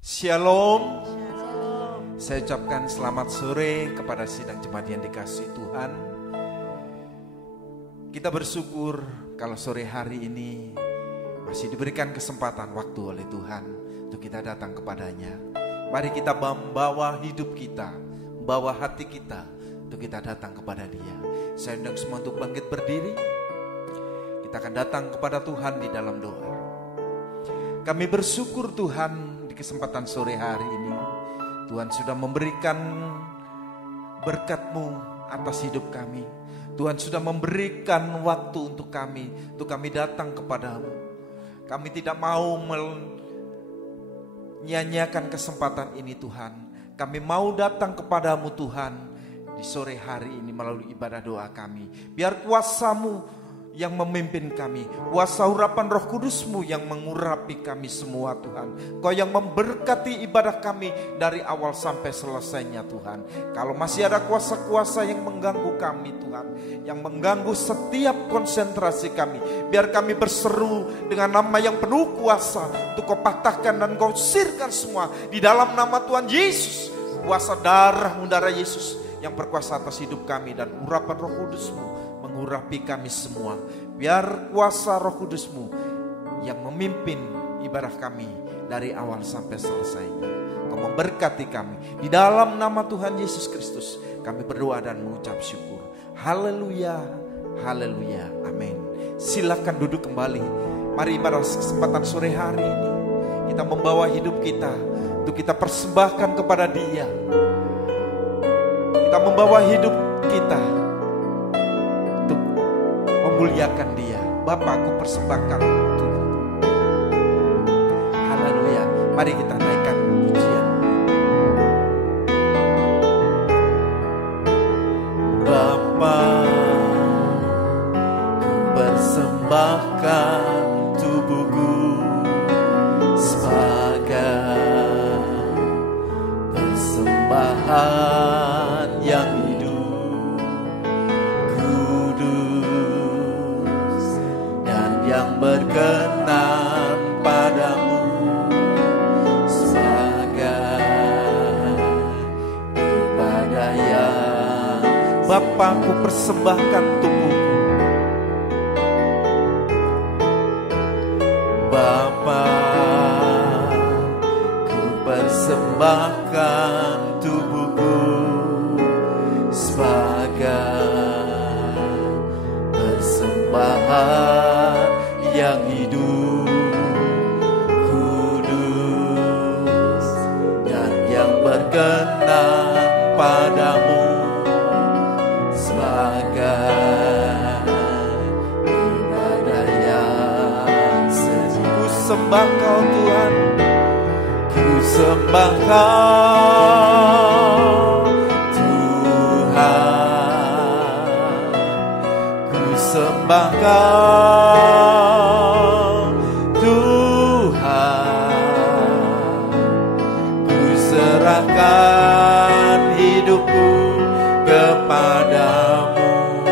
Shalom. Saya ucapkan selamat sore kepada sidang jemaat yang dikasihi Tuhan. Kita bersyukur kalau sore hari ini masih diberikan kesempatan waktu oleh Tuhan untuk kita datang kepadanya. Mari kita membawa hidup kita, membawa hati kita untuk kita datang kepada Dia. Saya undang semua untuk bangkit berdiri. Kita akan datang kepada Tuhan di dalam doa. Kami bersyukur Tuhan, di kesempatan sore hari ini Tuhan sudah memberikan berkat-Mu atas hidup kami. Tuhan sudah memberikan waktu untuk kami datang kepada-Mu. Kami tidak mau menyanyiakan kesempatan ini Tuhan. Kami mau datang kepada-Mu Tuhan di sore hari ini melalui ibadah doa kami. Biar kuasa-Mu yang memimpin kami, kuasa urapan Roh Kudus-Mu yang mengurapi kami semua Tuhan. Kau yang memberkati ibadah kami dari awal sampai selesainya Tuhan. Kalau masih ada kuasa-kuasa yang mengganggu kami Tuhan, yang mengganggu setiap konsentrasi kami, biar kami berseru dengan nama yang penuh kuasa untuk Kau patahkan dan Kau usirkan semua di dalam nama Tuhan Yesus. Kuasa darah-Mu, darah Yesus yang berkuasa atas hidup kami, dan urapan Roh Kudus-Mu mengurapi kami semua. Biar kuasa Roh Kudus-Mu yang memimpin ibadah kami dari awal sampai selesainya. Kau memberkati kami. Di dalam nama Tuhan Yesus Kristus kami berdoa dan mengucap syukur. Haleluya, haleluya, amin. Silakan duduk kembali. Mari pada kesempatan sore hari ini kita membawa hidup kita untuk kita persembahkan kepada Dia. Kita membawa hidup kita muliakan Dia. Bapa, Aku persembahkan Tuhan. Haleluya. Mari kita naikkan pujian. Bapa, Ku persembahkan tubuhku sebagai persembahan yang yang berkenan padamu sebagai ibadah yang Bapa, Ku persembahkan tubuhku. Bapa, Ku persembahkan tubuhku sebagai persembahan yang hidup, kudus, dan yang berkenan padamu sebagai ibadah yang suci. Ku sembah Kau Tuhan, Ku sembah Kau Tuhan, Ku sembah Kau serahkan hidupku kepadamu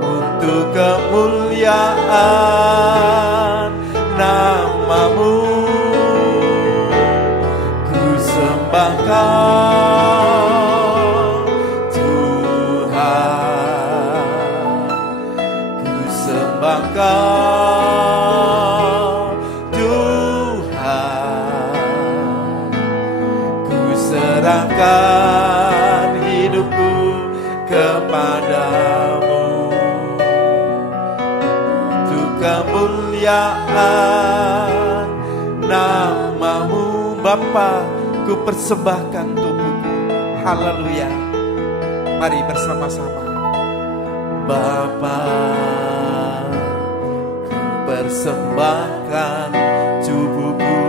untuk kemuliaan nama-Mu. Ku sembah Kau Tuhan, Ku sembah Kau serahkan hidupku kepadamu untuk kemuliaan nama-Mu. Bapa, Ku persembahkan tubuhku. Haleluya. Mari bersama-sama. Bapa, Ku persembahkan tubuhku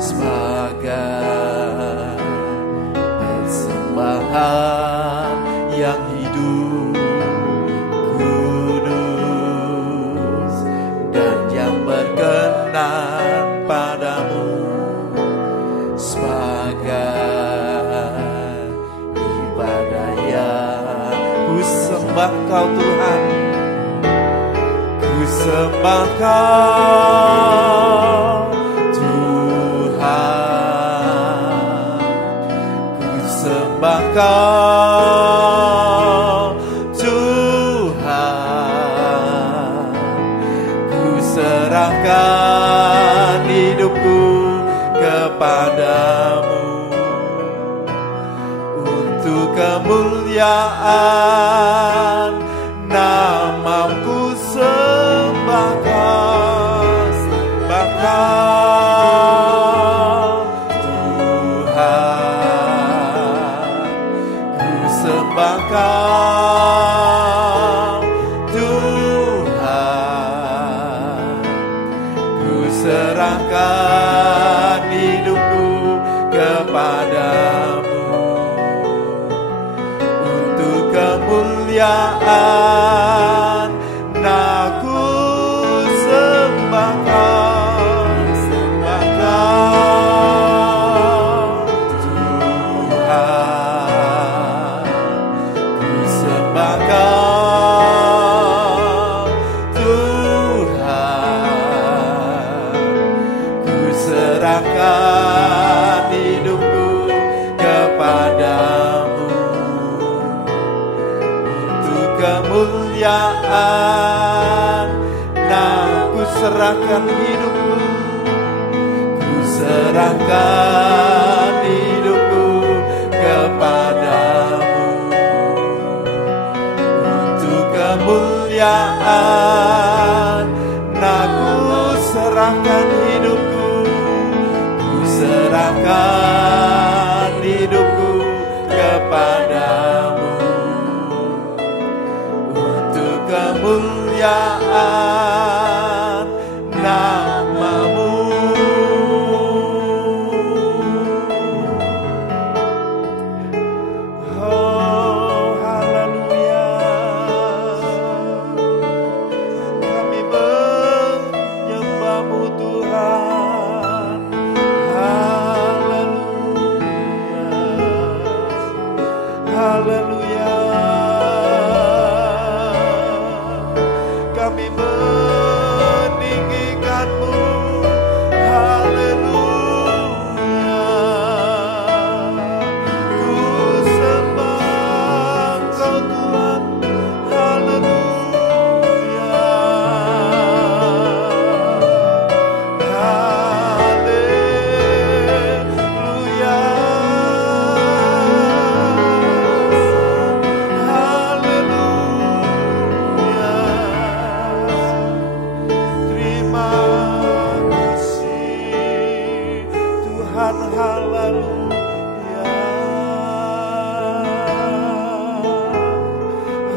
sebagai persembahan yang hidup, kudus, dan yang berkenan padamu sebagai ibadah yang ku sembah Kau Tuhan, ku sembah Kau Tuhan. Engkau Tuhan, ku serahkan hidupku kepadamu untuk kemuliaan namamu sembahkan, sembahkan Tuhan, ku serahkan hidupku kepadamu untuk kemuliaan aku sembahkan, Tuhan, ku sembahkan Tuhan, ku serahkan hidupku kepadamu untuk kemuliaan. Aku serahkan hidupku, ku serahkan hidupku kepadamu untuk kemuliaan. Aku serahkan hidupku, ku serahkan hidupku kepadamu untuk kemuliaan namamu. Oh, haleluya. Kami menyembahmu Tuhan. Haleluya. Haleluya. Kami meninggikanmu. Haleluya. Ku sembah Engkau Tuhan. Haleluya. Haleluya. Terima kasih Tuhan, haleluya.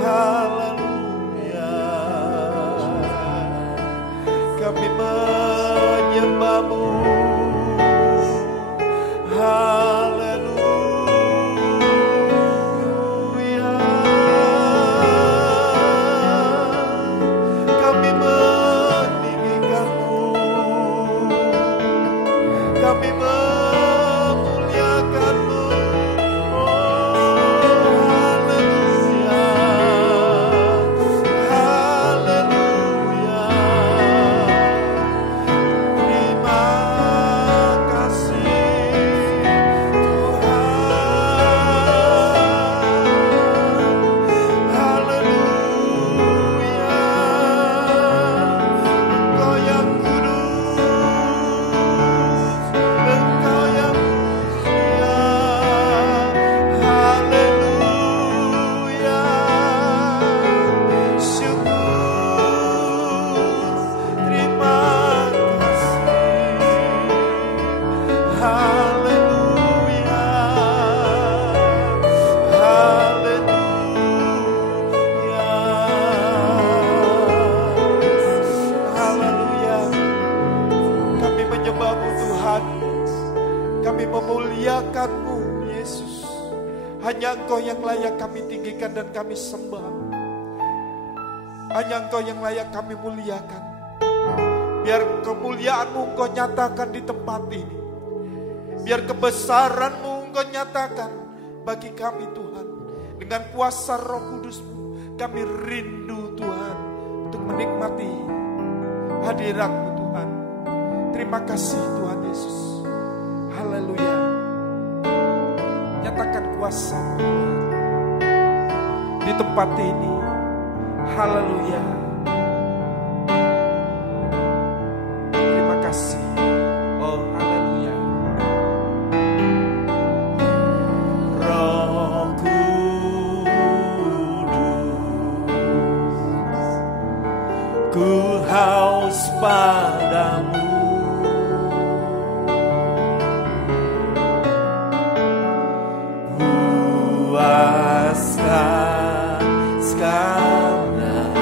Haleluya. Kami menyembahmu. Haleluya. Kami meninggikanmu, kami memuliakanmu. Oh, haleluya. Haleluya. Terima kasih Tuhan. Haleluya. Engkau yang kudus, Engkau yang mulia. Haleluya. Syukur, terima kasih. Haleluya. Haleluya. Haleluya. Kami menyembahmu Tuhan. Kami memuliakanmu Yesus. Hanya Engkau yang layak kami tinggikan dan kami sembah. Hanya Engkau yang layak kami muliakan. Biar kemuliaan-Mu Engkau nyatakan di tempat ini. Biar kebesaran-Mu Engkau nyatakan bagi kami Tuhan. Dengan kuasa Roh Kudus-Mu kami rindu Tuhan untuk menikmati hadirat-Mu Tuhan. Terima kasih Tuhan Yesus. Haleluya. Nyatakan kuasa di tempat ini. Haleluya. Terima kasih. Oh, haleluya. Roh Kudus, ku haus padamu. Puaskan sekarang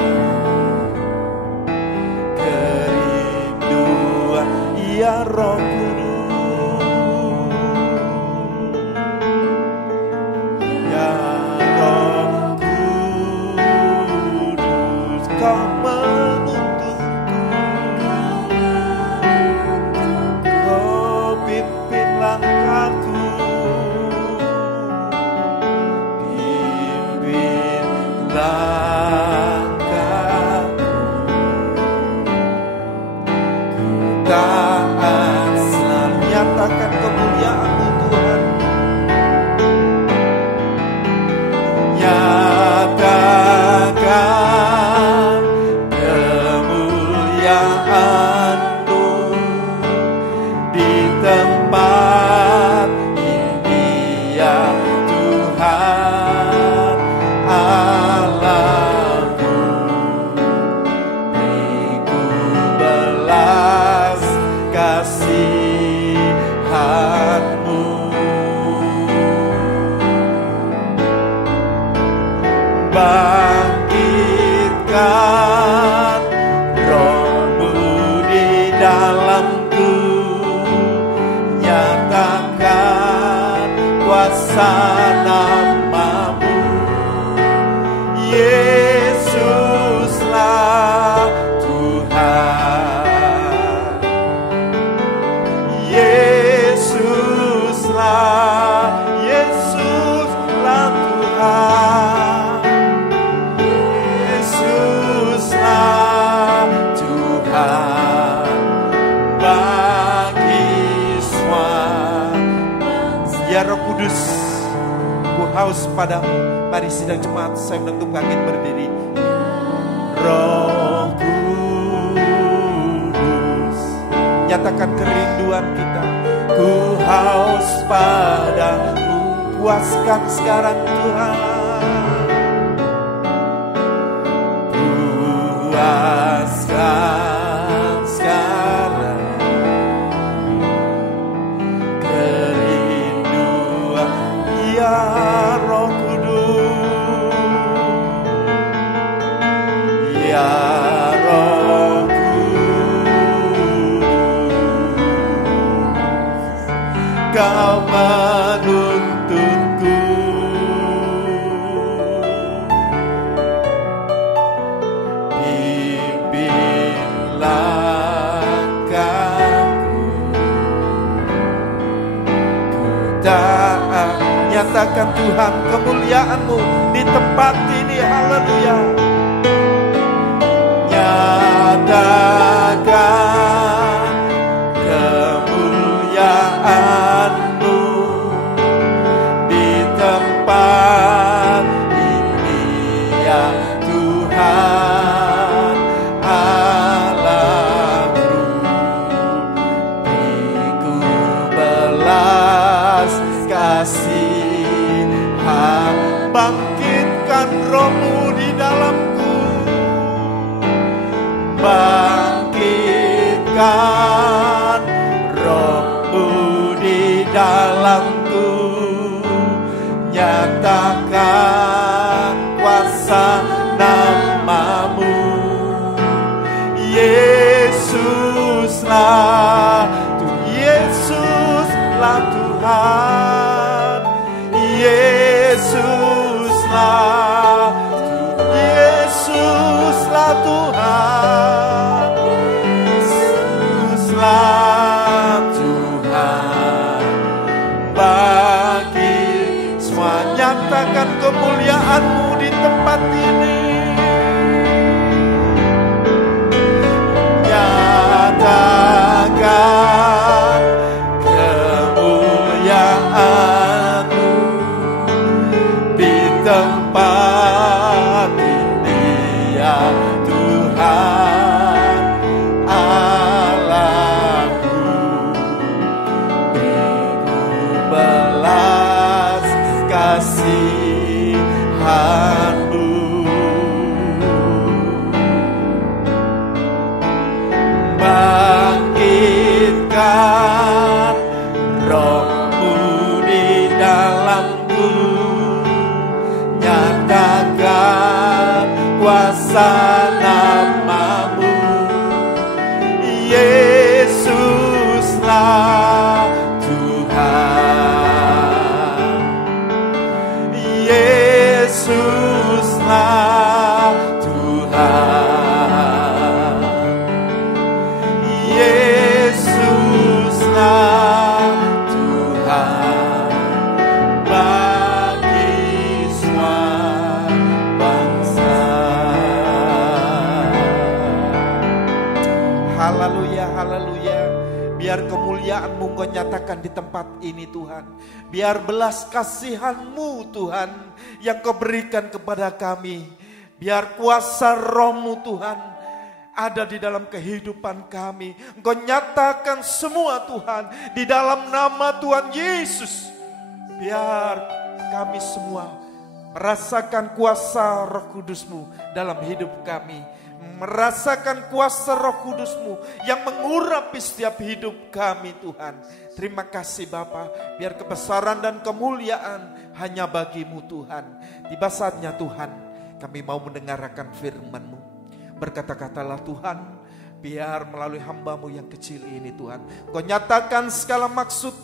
kerinduan, ya Roh Kudus, ya Roh Kudus, kau menuntunku, kau pimpin langkahku. Taat selalu nyatakan kemuliaan-Mu Tuhan. Nyatakan kemuliaan-Mu di tempat ini, ya Tuhan Allahku. Beriku belas kasihan-Mu. Bangkitkan Roh-Mu di dalamku, nyatakan kuasa nama-Mu. Yesuslah Tuhan, Yesuslah, Yesuslah Tuhan, Yesuslah Tuhan bagi semua. Ya Roh Kudus, ku haus padamu. Mari sidang jemaat, saya undang untuk bangkit berdiri. Roh Kudus, Nyatakan kerinduan kita. ku haus padamu. Puaskan sekarang Tuhan. Puaskan sekarang kerinduan, ya Roh Kudus, ya Roh Kudus, kau menuntunku, pimpin langkahku. Ku taat, Nyatakan Tuhan kemuliaan-Mu di tempat ini. Haleluya. nyatakan kemuliaan-Mu di tempat ini, ya Tuhan Allahku. Beriku belas kasihan, bangkitkan Roh-Mu di dalamku, bangkitkan Roh-Mu di dalamku, nyatakan kuasa nama-Mu. Yesuslah, Yesuslah Tuhan, Yesuslah, Yesuslah Tuhan, Yesuslah Tuhan. Bagi semua nyatakan kemuliaan-Mu di tempat ini, nyatakan kemuliaan-Mu kuasa nama-Mu. Yesuslah Tuhan, Yesuslah Tuhan, Yesuslah Tuhan bagi semua bangsa. Haleluya, haleluya. Biar kemuliaan-Mu Engkau nyatakan di tempat ini Tuhan. Biar belas kasihan-Mu Tuhan yang Kau berikan kepada kami. Biar kuasa Roh-Mu Tuhan ada di dalam kehidupan kami. Engkau nyatakan semua Tuhan di dalam nama Tuhan Yesus. Biar kami semua merasakan kuasa Roh Kudus-Mu dalam hidup kami. Merasakan kuasa Roh Kudus-Mu yang mengurapi setiap hidup kami Tuhan. Terima kasih Bapa, biar kebesaran dan kemuliaan hanya bagi-Mu Tuhan. Tiba saatnya Tuhan, kami mau mendengarkan firman-Mu. Berkata-katalah Tuhan, biar melalui hamba-Mu yang kecil ini Tuhan, Kau nyatakan segala maksud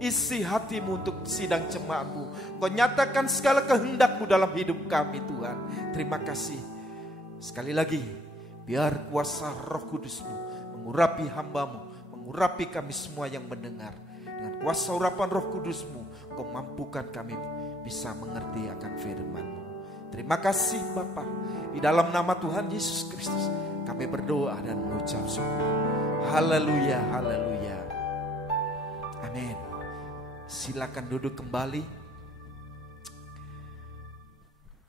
isi hati-Mu untuk sidang jemaat-Mu. Kau nyatakan segala kehendak-Mu dalam hidup kami Tuhan. Terima kasih. Sekali lagi, biar kuasa Roh Kudus-Mu mengurapi hamba-Mu, mengurapi kami semua yang mendengar. Dengan kuasa urapan Roh Kudus-Mu, Kau mampukan kami bisa mengerti akan firman-Mu. Terima kasih Bapa. Di dalam nama Tuhan Yesus Kristus, kami berdoa dan mengucap syukur. Haleluya, haleluya. Amin. Silakan duduk kembali.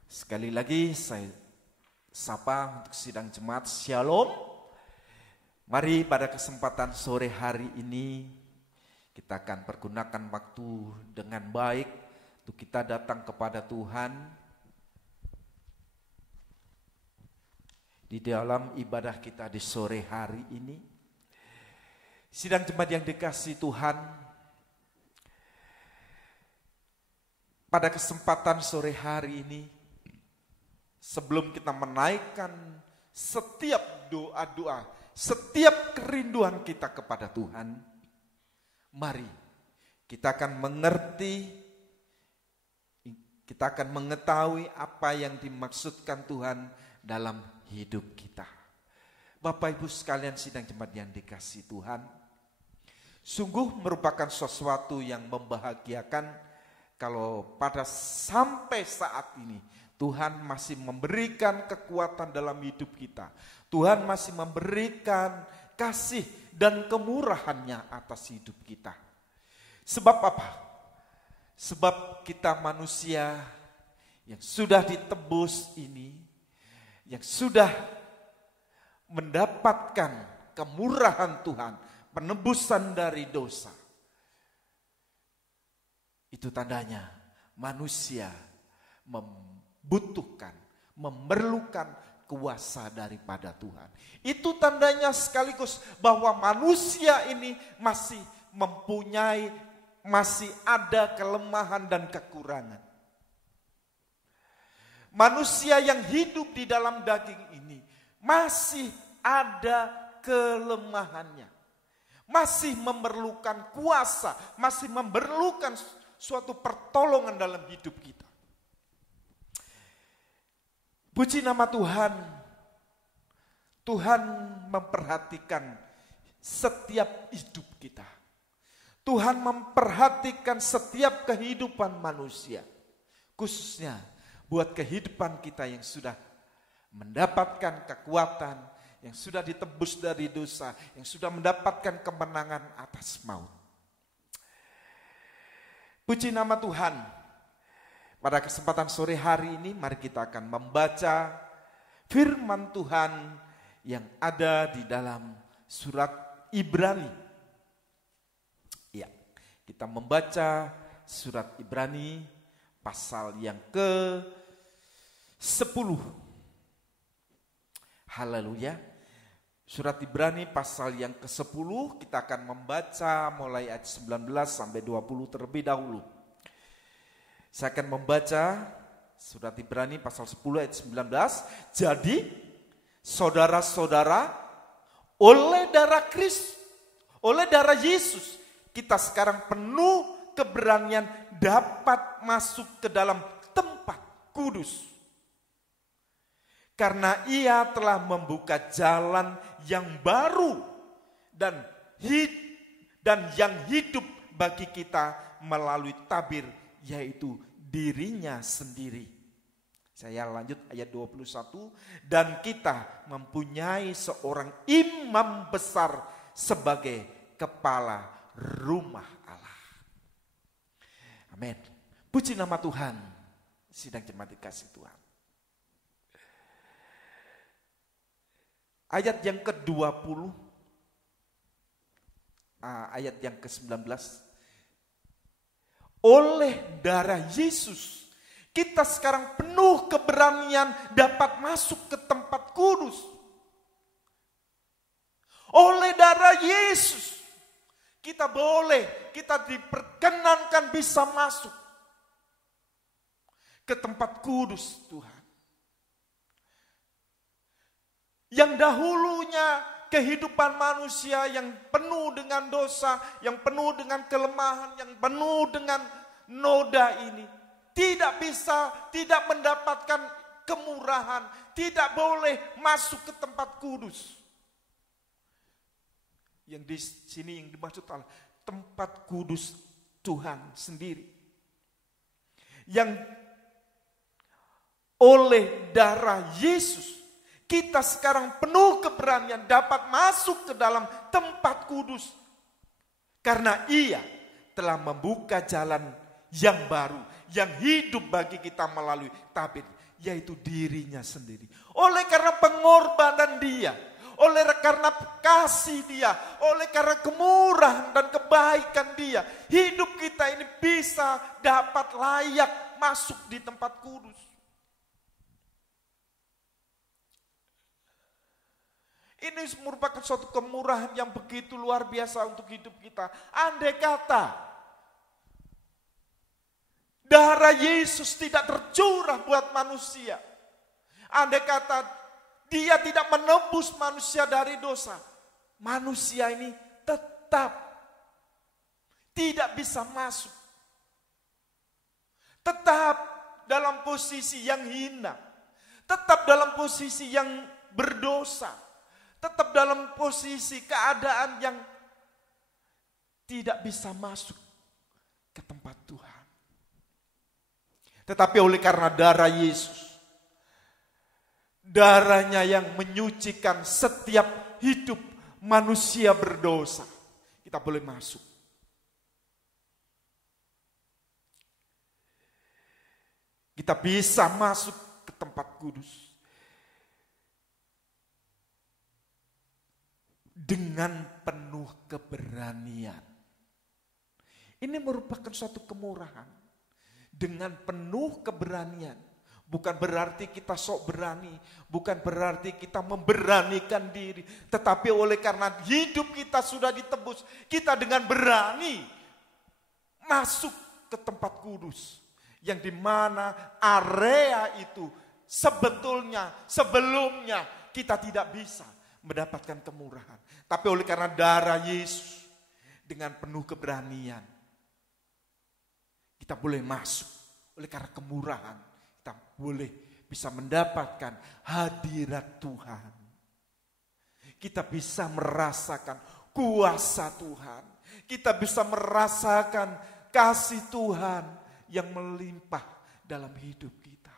Sekali lagi saya sapa untuk sidang jemaat, Shalom. Mari pada kesempatan sore hari ini kita akan pergunakan waktu dengan baik untuk kita datang kepada Tuhan di dalam ibadah kita di sore hari ini. Sidang jemaat yang dikasihi Tuhan, pada kesempatan sore hari ini, sebelum kita menaikkan setiap doa-doa, setiap kerinduan kita kepada Tuhan, mari kita akan mengerti, kita akan mengetahui apa yang dimaksudkan Tuhan dalam hidup kita. Bapak Ibu sekalian sidang jemaat yang dikasihi Tuhan, sungguh merupakan sesuatu yang membahagiakan kalau pada sampai saat ini Tuhan masih memberikan kekuatan dalam hidup kita. Tuhan masih memberikan kasih dan kemurahan-Nya atas hidup kita. Sebab apa? Sebab kita manusia yang sudah ditebus ini, yang sudah mendapatkan kemurahan Tuhan, penebusan dari dosa. Itu tandanya manusia membutuhkan, memerlukan kuasa daripada Tuhan. Itu tandanya sekaligus bahwa manusia ini masih mempunyai, masih ada kelemahan dan kekurangan. Manusia yang hidup di dalam daging ini masih ada kelemahannya. Masih memerlukan kuasa, masih memerlukan suatu pertolongan dalam hidup kita. Puji nama Tuhan. Tuhan memperhatikan setiap hidup kita. Tuhan memperhatikan setiap kehidupan manusia. Khususnya buat kehidupan kita yang sudah mendapatkan kekuatan, yang sudah ditebus dari dosa, yang sudah mendapatkan kemenangan atas maut. Puji nama Tuhan. Pada kesempatan sore hari ini mari kita akan membaca firman Tuhan yang ada di dalam surat Ibrani. Ya, kita membaca surat Ibrani pasal yang ke-10. Haleluya. Surat Ibrani pasal yang ke-10 kita akan membaca mulai ayat 19 sampai 20 terlebih dahulu. Saya akan membaca Surat Ibrani pasal 10 ayat 19. Jadi saudara-saudara, oleh darah Kristus, oleh darah Yesus, kita sekarang penuh keberanian dapat masuk ke dalam tempat kudus. Karena Ia telah membuka jalan yang baru dan yang hidup bagi kita melalui tabir, yaitu dirinya sendiri. Saya lanjut ayat 21. Dan kita mempunyai seorang imam besar sebagai kepala rumah Allah. Amin. Puji nama Tuhan. Sidang jemaat dikasih Tuhan. Ayat yang ke-20, ayat yang ke-19. Oleh darah Yesus, kita sekarang penuh keberanian dapat masuk ke tempat kudus. Oleh darah Yesus, kita diperkenankan bisa masuk ke tempat kudus Tuhan. Yang dahulunya kehidupan manusia yang penuh dengan dosa, yang penuh dengan kelemahan, yang penuh dengan noda ini, tidak mendapatkan kemurahan, tidak boleh masuk ke tempat kudus. Yang di sini yang dimaksud adalah tempat kudus Tuhan sendiri. Yang oleh darah Yesus, kita sekarang penuh keberanian dapat masuk ke dalam tempat kudus. Karena Ia telah membuka jalan yang baru, yang hidup bagi kita melalui tabir, yaitu dirinya sendiri. Oleh karena pengorbanan Dia, oleh karena kasih Dia, oleh karena kemurahan dan kebaikan Dia, hidup kita ini bisa dapat layak masuk di tempat kudus. Ini merupakan suatu kemurahan yang begitu luar biasa untuk hidup kita. Andai kata darah Yesus tidak tercurah buat manusia, andai kata Dia tidak menebus manusia dari dosa, manusia ini tetap tidak bisa masuk. Tetap dalam posisi yang hina, tetap dalam posisi yang berdosa, tetap dalam posisi keadaan yang tidak bisa masuk ke tempat Tuhan. Tetapi oleh karena darah Yesus, darahnya yang menyucikan setiap hidup manusia berdosa, kita boleh masuk. Kita bisa masuk ke tempat kudus dengan penuh keberanian. Ini merupakan suatu kemurahan. Dengan penuh keberanian. Bukan berarti kita sok berani. Bukan berarti kita memberanikan diri. Tetapi oleh karena hidup kita sudah ditebus, kita dengan berani masuk ke tempat kudus. Yang dimana area itu sebelumnya kita tidak bisa mendapatkan kemurahan. Tapi oleh karena darah Yesus, dengan penuh keberanian, kita boleh masuk. Oleh karena kemurahan, kita boleh bisa mendapatkan hadirat Tuhan. Kita bisa merasakan kuasa Tuhan. Kita bisa merasakan kasih Tuhan yang melimpah dalam hidup kita.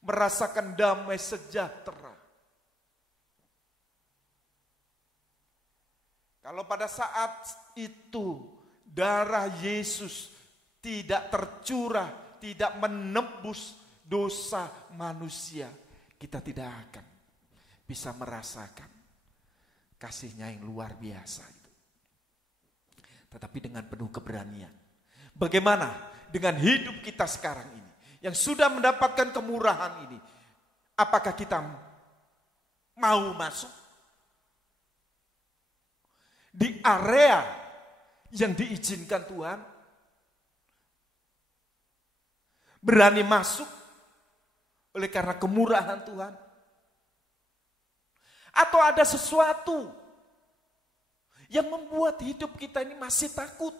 Merasakan damai sejahtera. Kalau pada saat itu darah Yesus tidak tercurah, tidak menebus dosa manusia, kita tidak akan bisa merasakan kasih-Nya yang luar biasa itu. Tetapi dengan penuh keberanian. Bagaimana dengan hidup kita sekarang ini yang sudah mendapatkan kemurahan ini? Apakah kita mau masuk di area yang diizinkan Tuhan? Berani masuk oleh karena kemurahan Tuhan? Atau ada sesuatu yang membuat hidup kita ini masih takut?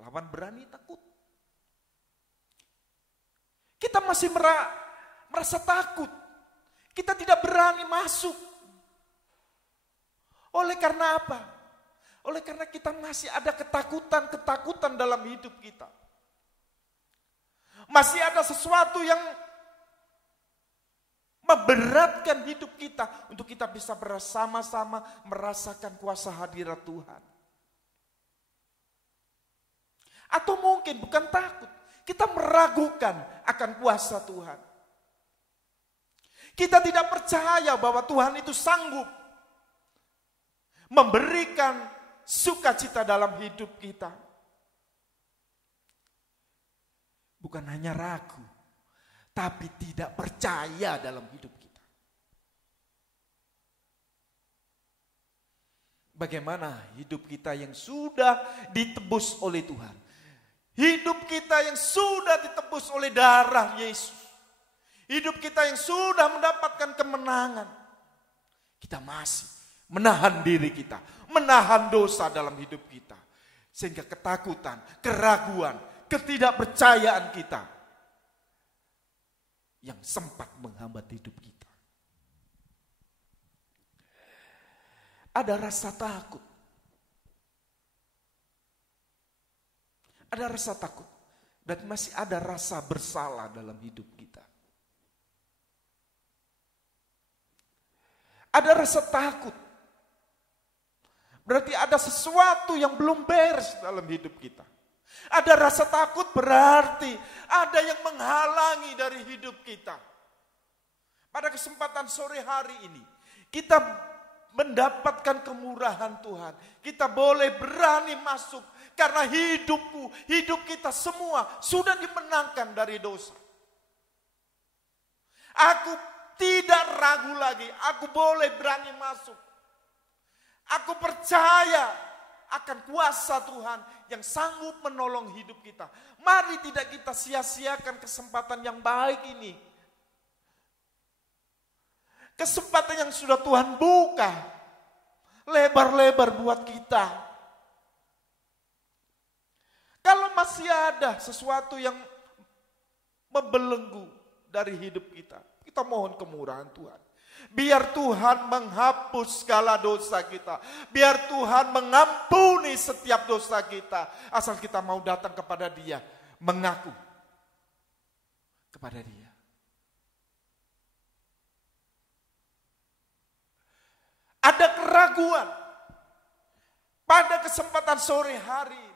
Lawan berani takut. Kita masih merasa takut. Kita tidak berani masuk. Oleh karena apa? Oleh karena kita masih ada ketakutan dalam hidup kita. Masih ada sesuatu yang memberatkan hidup kita untuk kita bisa bersama-sama merasakan kuasa hadirat Tuhan. Atau mungkin bukan takut, kita meragukan akan kuasa Tuhan. Kita tidak percaya bahwa Tuhan itu sanggup memberikan sukacita dalam hidup kita. Bukan hanya ragu, tapi tidak percaya dalam hidup kita. Bagaimana hidup kita yang sudah ditebus oleh Tuhan? Hidup kita yang sudah ditebus oleh darah Yesus. Hidup kita yang sudah mendapatkan kemenangan. Kita masih menahan diri kita, menahan dosa dalam hidup kita. Sehingga ketakutan, keraguan, ketidakpercayaan kita yang sempat menghambat hidup kita. Ada rasa takut. Ada rasa takut. Dan masih ada rasa bersalah dalam hidup kita. Ada rasa takut. Berarti ada sesuatu yang belum beres dalam hidup kita. Ada rasa takut berarti ada yang menghalangi dari hidup kita. Pada kesempatan sore hari ini, kita mendapatkan kemurahan Tuhan. Kita boleh berani masuk karena hidup kita semua sudah dimenangkan dari dosa. Aku tidak ragu lagi, aku boleh berani masuk. Aku percaya akan kuasa Tuhan yang sanggup menolong hidup kita. Mari tidak kita sia-siakan kesempatan yang baik ini. Kesempatan yang sudah Tuhan buka lebar-lebar buat kita. Kalau masih ada sesuatu yang membelenggu dari hidup kita, kita mohon kemurahan Tuhan. Biar Tuhan menghapus segala dosa kita. Biar Tuhan mengampuni setiap dosa kita. Asal kita mau datang kepada Dia, mengaku kepada Dia. Ada keraguan pada kesempatan sore hari.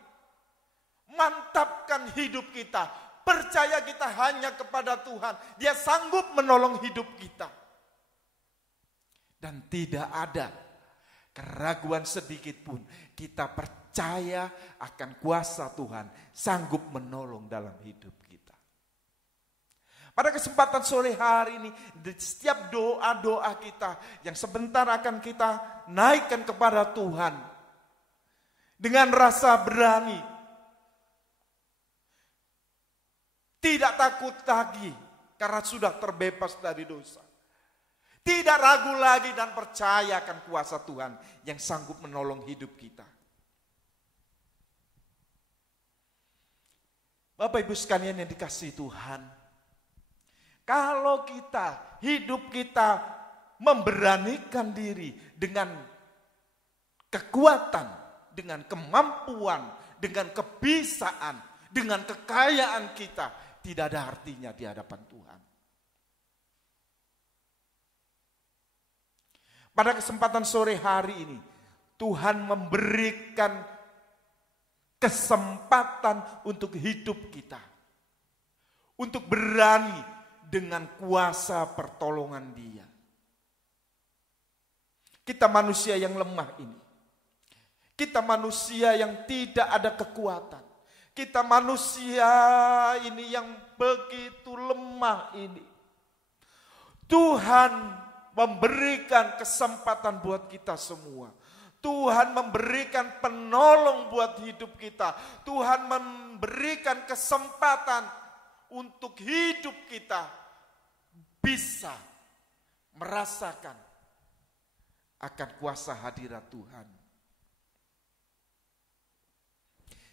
Mantapkan hidup kita. Percaya kita hanya kepada Tuhan. Dia sanggup menolong hidup kita. Dan tidak ada keraguan sedikit pun. Kita percaya akan kuasa Tuhan sanggup menolong dalam hidup kita. Pada kesempatan sore hari ini, di setiap doa-doa kita yang sebentar akan kita naikkan kepada Tuhan. Dengan rasa berani. Tidak takut lagi karena sudah terbebas dari dosa. Tidak ragu lagi dan percaya akan kuasa Tuhan yang sanggup menolong hidup kita. Bapak Ibu sekalian yang dikasihi Tuhan. Kalau hidup kita memberanikan diri dengan kekuatan, dengan kemampuan, dengan kebisaan, dengan kekayaan kita, tidak ada artinya di hadapan Tuhan. Pada kesempatan sore hari ini, Tuhan memberikan kesempatan untuk hidup kita. Untuk berani dengan kuasa pertolongan Dia. Kita manusia yang lemah ini. Kita manusia yang tidak ada kekuatan. Kita manusia ini yang begitu lemah ini. Tuhan memberikan kesempatan buat kita semua. Tuhan memberikan penolong buat hidup kita. Tuhan memberikan kesempatan untuk hidup kita bisa merasakan akan kuasa hadirat Tuhan.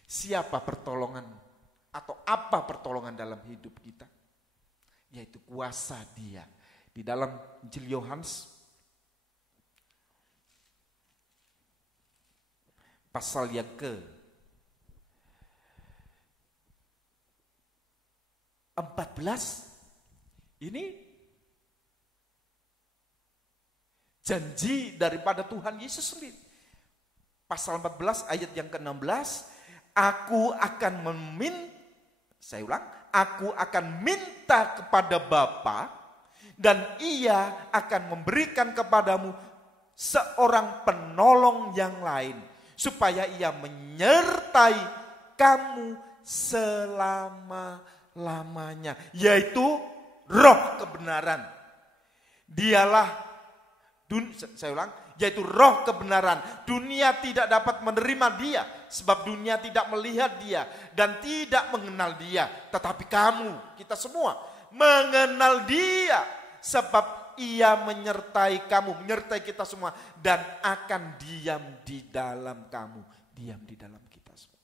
Siapa pertolongan atau apa pertolongan dalam hidup kita? Yaitu kuasa Dia. Di dalam Injil Yohanes pasal yang ke-14 ini janji daripada Tuhan Yesus sendiri. Pasal 14 ayat yang ke-16, aku akan minta kepada Bapa dan Ia akan memberikan kepadamu seorang penolong yang lain supaya Ia menyertai kamu selama-lamanya, yaitu Roh kebenaran. Dialah yaitu Roh kebenaran. Dunia tidak dapat menerima Dia sebab dunia tidak melihat Dia dan tidak mengenal Dia. Tetapi kamu, kita semua mengenal Dia sebab Ia menyertai kamu, menyertai kita semua dan akan diam di dalam kamu, diam di dalam kita semua.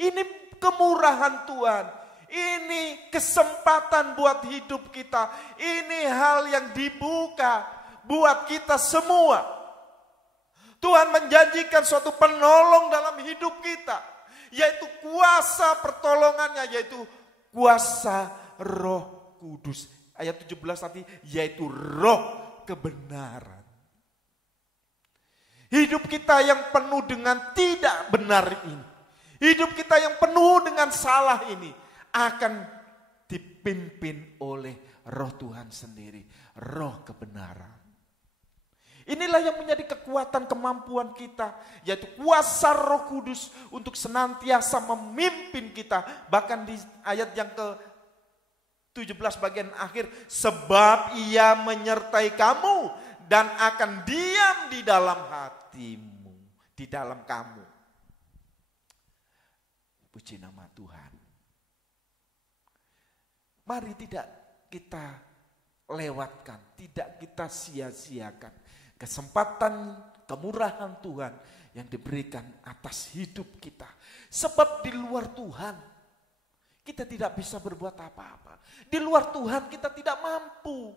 Ini kemurahan Tuhan. Ini kesempatan buat hidup kita. Ini hal yang dibuka buat kita semua. Tuhan menjanjikan suatu penolong dalam hidup kita, yaitu kuasa pertolongannya, yaitu kuasa Roh Kudus. Ayat 17 nanti, yaitu Roh kebenaran. Hidup kita yang penuh dengan tidak benar ini, hidup kita yang penuh dengan salah ini, akan dipimpin oleh Roh Tuhan sendiri, Roh kebenaran. Inilah yang menjadi kekuatan kemampuan kita, yaitu kuasa Roh Kudus untuk senantiasa memimpin kita. Bahkan di ayat yang ke-17 bagian akhir, sebab Ia menyertai kamu dan akan diam di dalam hatimu, di dalam kamu. Puji nama Tuhan. Mari tidak kita lewatkan, tidak kita sia-siakan kesempatan kemurahan Tuhan yang diberikan atas hidup kita. Sebab di luar Tuhan kita tidak bisa berbuat apa-apa. Di luar Tuhan kita tidak mampu.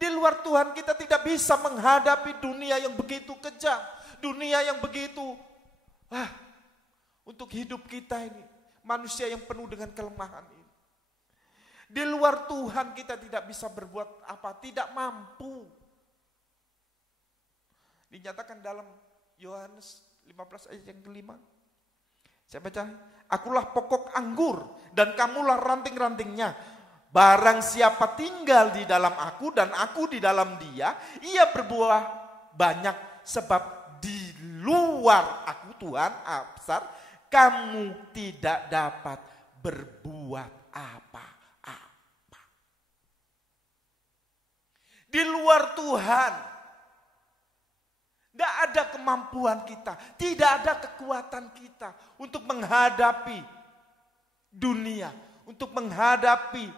Di luar Tuhan kita tidak bisa menghadapi dunia yang begitu kejam, dunia yang begitu untuk hidup kita ini, manusia yang penuh dengan kelemahan ini. Di luar Tuhan kita tidak bisa berbuat apa, tidak mampu. Dinyatakan dalam Yohanes 15 ayat yang ke-5. Saya baca, akulah pokok anggur dan kamulah ranting-rantingnya. Barang siapa tinggal di dalam aku dan aku di dalam dia, ia berbuah banyak sebab di luar aku Tuhan, Absar, kamu tidak dapat berbuat apa. Di luar Tuhan, tidak ada kemampuan kita, tidak ada kekuatan kita untuk menghadapi dunia, untuk menghadapi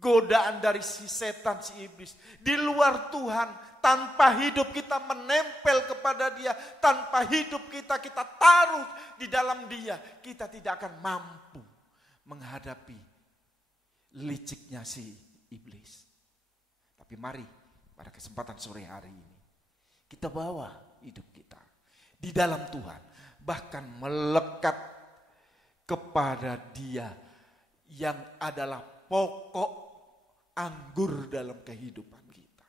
godaan dari si setan, si iblis. Di luar Tuhan, tanpa hidup kita menempel kepada Dia, tanpa hidup kita taruh di dalam Dia, kita tidak akan mampu menghadapi liciknya si iblis. Tapi mari pada kesempatan sore hari ini kita bawa hidup kita di dalam Tuhan, bahkan melekat kepada Dia yang adalah pokok anggur dalam kehidupan kita.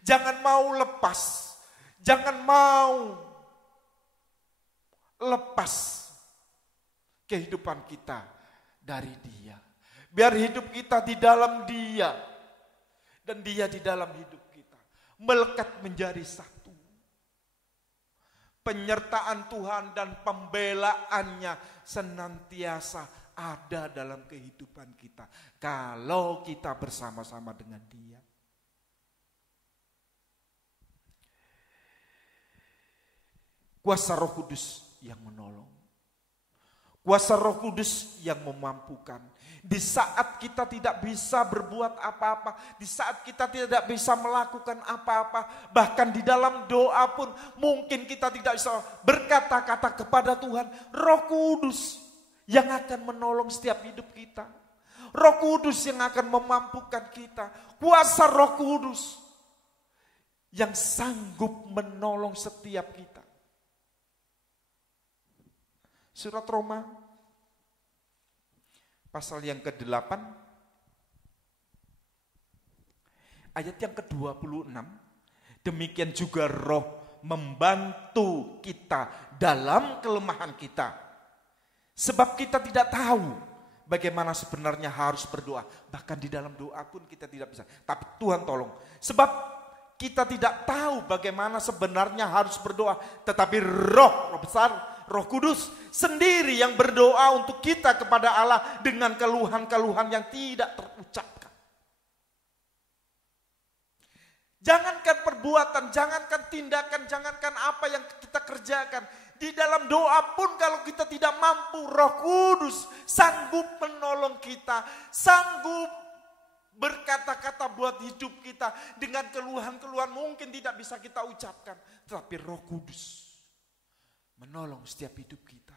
Jangan mau lepas, jangan mau lepas kehidupan kita dari Dia. Biar hidup kita di dalam Dia dan Dia di dalam hidup kita, melekat menjadi satu. Penyertaan Tuhan dan pembelaannya senantiasa ada dalam kehidupan kita kalau kita bersama-sama dengan Dia. Kuasa Roh Kudus yang menolong, Kuasa Roh Kudus yang memampukan. Di saat kita tidak bisa berbuat apa-apa, di saat kita tidak bisa melakukan apa-apa, bahkan di dalam doa pun mungkin kita tidak bisa berkata-kata kepada Tuhan, Roh Kudus yang akan menolong setiap hidup kita. Roh Kudus yang akan memampukan kita. Kuasa Roh Kudus yang sanggup menolong setiap kita. Surat Roma pasal yang ke-8 ayat yang ke-26, demikian juga Roh membantu kita dalam kelemahan kita. Sebab kita tidak tahu bagaimana sebenarnya harus berdoa. Bahkan di dalam doa pun kita tidak bisa. Tapi Tuhan tolong. Sebab kita tidak tahu bagaimana sebenarnya harus berdoa. Tetapi Roh besar, Roh Kudus sendiri yang berdoa untuk kita kepada Allah dengan keluhan-keluhan yang tidak terucapkan. Jangankan perbuatan, jangankan tindakan, jangankan apa yang kita kerjakan. Di dalam doa pun kalau kita tidak mampu, Roh Kudus sanggup menolong kita, sanggup berkata-kata buat hidup kita dengan keluhan-keluhan mungkin tidak bisa kita ucapkan. Tetapi Roh Kudus menolong setiap hidup kita.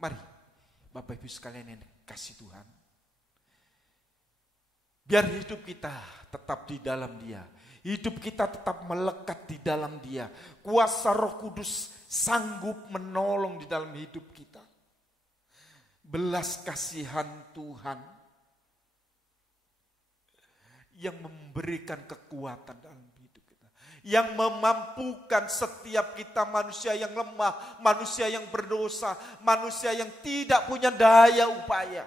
Mari Bapak Ibu sekalian yang kasih Tuhan, biar hidup kita tetap di dalam Dia, hidup kita tetap melekat di dalam Dia. Kuasa Roh Kudus sanggup menolong di dalam hidup kita. Belas kasihan Tuhan yang memberikan kekuatan dalam hidup kita, yang memampukan setiap kita, manusia yang lemah, manusia yang berdosa, manusia yang tidak punya daya upaya.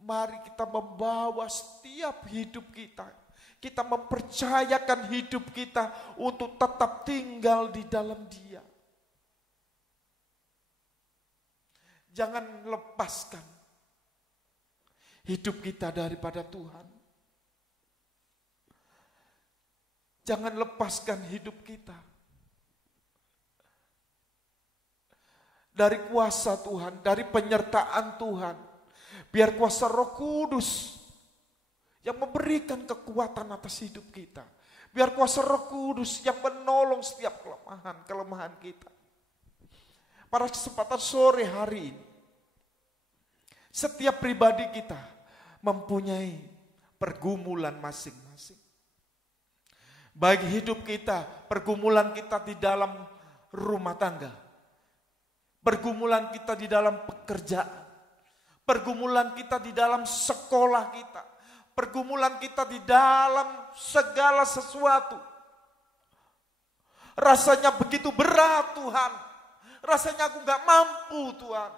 Mari kita membawa setiap hidup kita, kita mempercayakan hidup kita untuk tetap tinggal di dalam Dia. Jangan lepaskan hidup kita daripada Tuhan. Jangan lepaskan hidup kita dari kuasa Tuhan, dari penyertaan Tuhan. Biar kuasa Roh Kudus yang memberikan kekuatan atas hidup kita. Biar kuasa Roh Kudus yang menolong setiap kelemahan kita. Pada kesempatan sore hari ini, setiap pribadi kita mempunyai pergumulan masing-masing. Baik hidup kita, pergumulan kita di dalam rumah tangga, pergumulan kita di dalam pekerjaan, pergumulan kita di dalam sekolah kita, pergumulan kita di dalam segala sesuatu. Rasanya begitu berat Tuhan. Rasanya aku gak mampu Tuhan.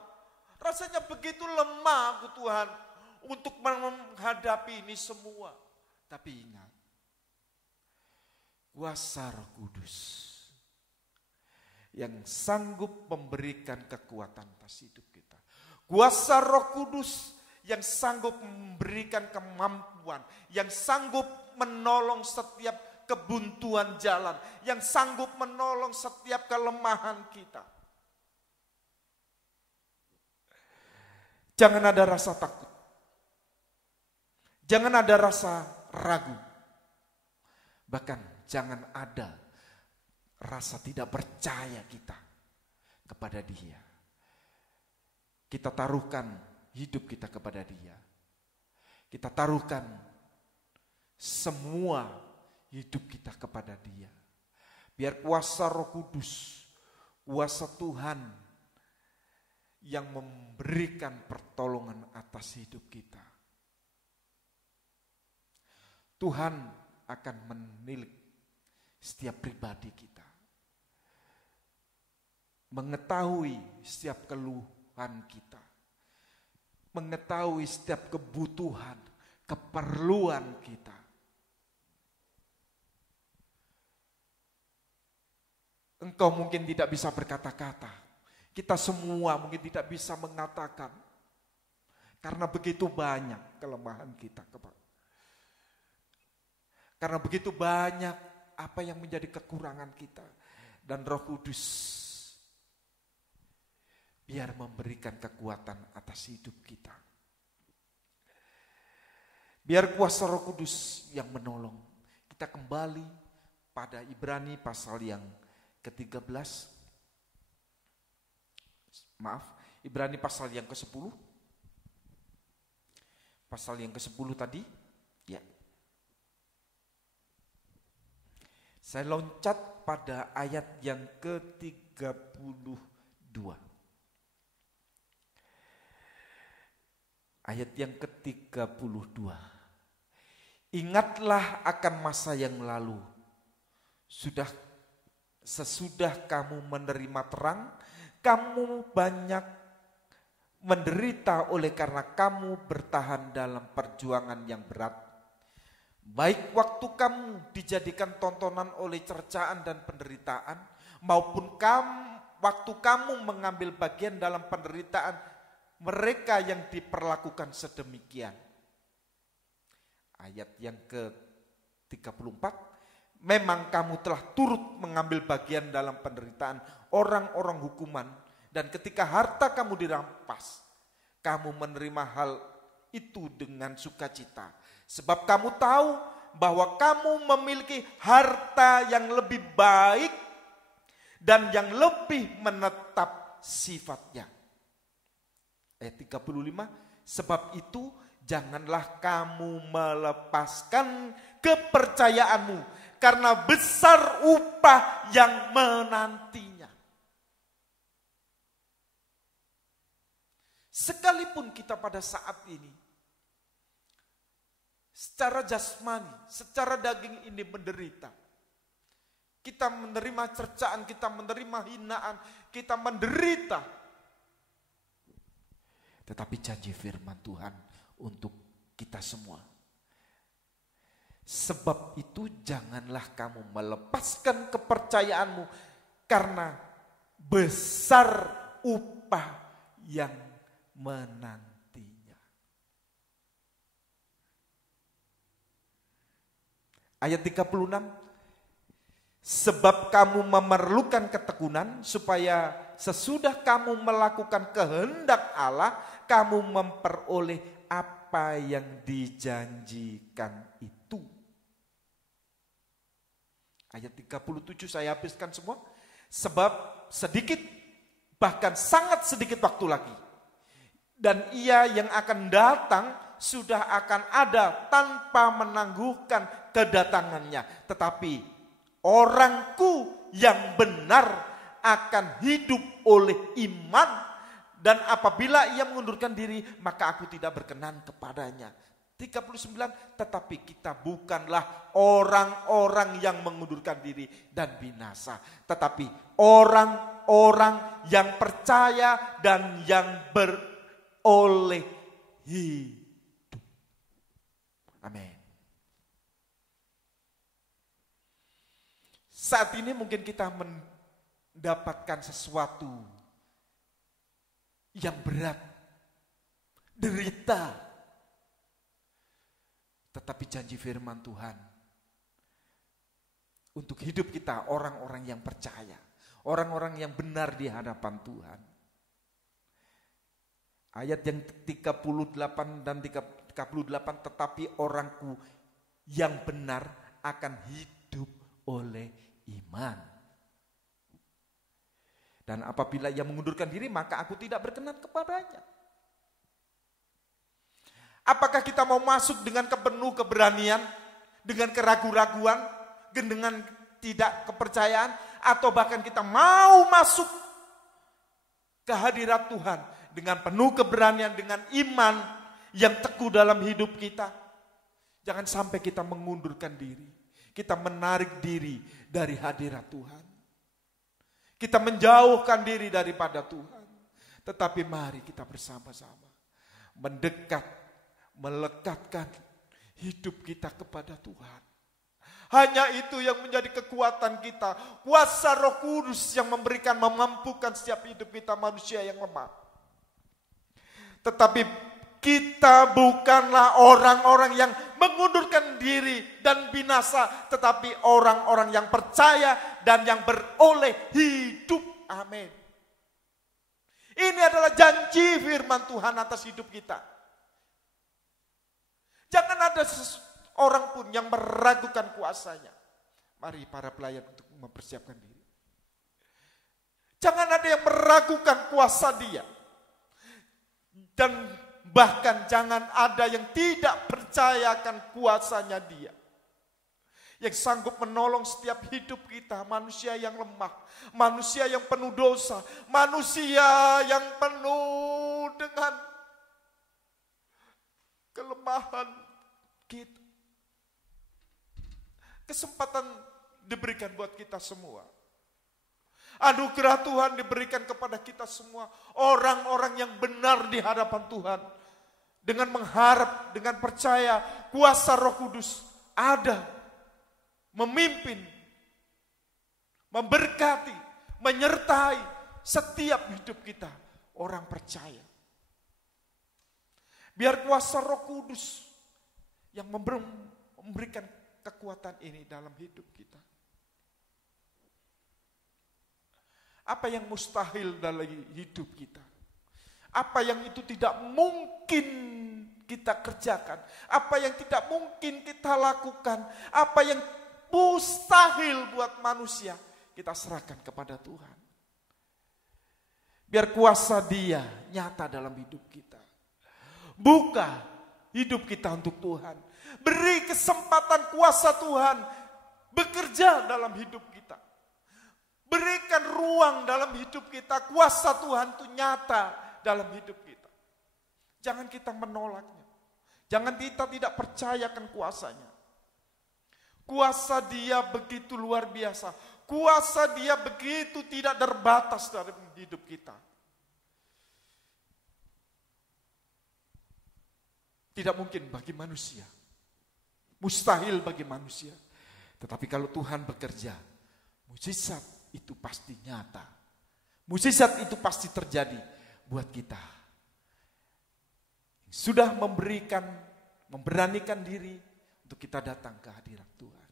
Rasanya begitu lemah aku Tuhan untuk menghadapi ini semua. Tapi ingat, kuasa Roh Kudus yang sanggup memberikan kekuatan atas hidup kita. Kuasa Roh Kudus yang sanggup memberikan kemampuan, yang sanggup menolong setiap kebuntuan jalan, yang sanggup menolong setiap kelemahan kita. Jangan ada rasa takut. Jangan ada rasa ragu. Bahkan jangan ada rasa tidak percaya kita kepada Dia. Kita taruhkan hidup kita kepada Dia. Kita taruhkan semua hidup kita kepada Dia. Biar kuasa Roh Kudus, kuasa Tuhan yang memberikan pertolongan atas hidup kita. Tuhan akan menilik setiap pribadi kita. Mengetahui setiap keluhan kita. Mengetahui setiap kebutuhan, keperluan kita. Engkau mungkin tidak bisa berkata-kata. Kita semua mungkin tidak bisa mengatakan. Karena begitu banyak kelemahan kita. Karena begitu banyak apa yang menjadi kekurangan kita. Dan Roh Kudus biar memberikan kekuatan atas hidup kita. Biar kuasa Roh Kudus yang menolong. Kita kembali pada Ibrani pasal yang ke-13. Ibrani pasal yang ke-10. Pasal yang ke-10 tadi. Ya. Saya loncat pada ayat yang ke-32. Ayat yang ke-32. Ingatlah akan masa yang lalu. Sesudah kamu menerima terang, kamu banyak menderita oleh karena kamu bertahan dalam perjuangan yang berat. Baik waktu kamu dijadikan tontonan oleh cercaan dan penderitaan, maupun waktu kamu mengambil bagian dalam penderitaan mereka yang diperlakukan sedemikian. Ayat yang ke-34, memang kamu telah turut mengambil bagian dalam penderitaan orang-orang hukuman, dan ketika harta kamu dirampas, kamu menerima hal itu dengan sukacita. Sebab kamu tahu bahwa kamu memiliki harta yang lebih baik dan yang lebih menetap sifatnya. Ayat 35, sebab itu janganlah kamu melepaskan kepercayaanmu karena besar upah yang menantinya. Sekalipun kita pada saat ini secara jasmani, secara daging ini menderita. Kita menerima cercaan, kita menerima hinaan, kita menderita. Tetapi janji firman Tuhan untuk kita semua. Sebab itu janganlah kamu melepaskan kepercayaanmu karena besar upah yang menanti. Ayat 36, sebab kamu memerlukan ketekunan supaya sesudah kamu melakukan kehendak Allah, kamu memperoleh apa yang dijanjikan itu. Ayat 37 saya habiskan semua. Sebab sedikit, bahkan sangat sedikit waktu lagi. Dan ia yang akan datang sudah akan ada tanpa menangguhkan kedatangannya. Tetapi orangku yang benar akan hidup oleh iman. Dan apabila ia mengundurkan diri, maka aku tidak berkenan kepadanya. 39, tetapi kita bukanlah orang-orang yang mengundurkan diri dan binasa. Tetapi orang-orang yang percaya dan yang beroleh hidup. Amin. Saat ini mungkin kita mendapatkan sesuatu yang berat, derita. Tetapi janji firman Tuhan untuk hidup kita orang-orang yang percaya, orang-orang yang benar di hadapan Tuhan. Ayat yang 38 dan 38, tetapi orangku yang benar akan hidup oleh iman. Dan apabila ia mengundurkan diri, maka aku tidak berkenan kepadanya. Apakah kita mau masuk dengan penuh keberanian, dengan keraguan-raguan, dengan tidak kepercayaan, atau bahkan kita mau masuk ke hadirat Tuhan dengan penuh keberanian, dengan iman yang teguh dalam hidup kita? Jangan sampai kita mengundurkan diri, kita menarik diri dari hadirat Tuhan, kita menjauhkan diri daripada Tuhan. Tetapi mari kita bersama-sama mendekat, melekatkan hidup kita kepada Tuhan. Hanya itu yang menjadi kekuatan kita. Kuasa Roh Kudus yang memampukan setiap hidup kita manusia yang lemah. Tetapi Kita bukanlah orang-orang yang mengundurkan diri dan binasa, tetapi orang-orang yang percaya dan yang beroleh hidup. Amin. Ini adalah janji firman Tuhan atas hidup kita. Jangan ada orang pun yang meragukan kuasanya. Mari para pelayan untuk mempersiapkan diri. Jangan ada yang meragukan kuasa Dia. Dan bahkan jangan ada yang tidak percayakan kuasanya Dia. Yang sanggup menolong setiap hidup kita. Manusia yang lemah. Manusia yang penuh dosa. Manusia yang penuh dengan kelemahan kita. Kesempatan diberikan buat kita semua. Anugerah Tuhan diberikan kepada kita semua. Orang-orang yang benar di hadapan Tuhan. Dengan mengharap, dengan percaya kuasa Roh Kudus ada. Memimpin, memberkati, menyertai setiap hidup kita. Orang percaya. Biar kuasa Roh Kudus yang memberikan kekuatan ini dalam hidup kita. Apa yang mustahil dalam hidup kita? Apa yang itu tidak mungkin kita kerjakan? Apa yang tidak mungkin kita lakukan? Apa yang mustahil buat manusia? Kita serahkan kepada Tuhan. Biar kuasa Dia nyata dalam hidup kita. Buka hidup kita untuk Tuhan. Beri kesempatan kuasa Tuhan bekerja dalam hidup kita. Berikan ruang dalam hidup kita. Kuasa Tuhan itu nyata dalam hidup kita. Jangan kita menolaknya. Jangan kita tidak percayakan kuasanya. Kuasa Dia begitu luar biasa. Kuasa Dia begitu tidak terbatas dalam hidup kita. Tidak mungkin bagi manusia. Mustahil bagi manusia. Tetapi kalau Tuhan bekerja, mukjizat itu pasti nyata. Mukjizat itu pasti terjadi buat kita. Sudah memberanikan diri untuk kita datang ke hadirat Tuhan.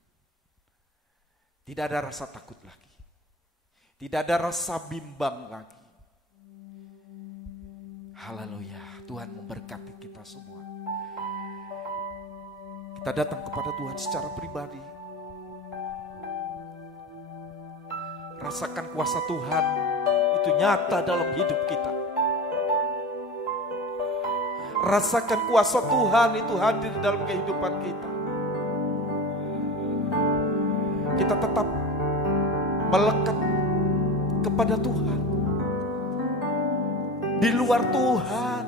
Tidak ada rasa takut lagi. Tidak ada rasa bimbang lagi. Haleluya, Tuhan memberkati kita semua. Kita datang kepada Tuhan secara pribadi. Rasakan kuasa Tuhan itu nyata dalam hidup kita. Rasakan kuasa Tuhan itu hadir dalam kehidupan kita. Kita tetap melekat kepada Tuhan. Di luar Tuhan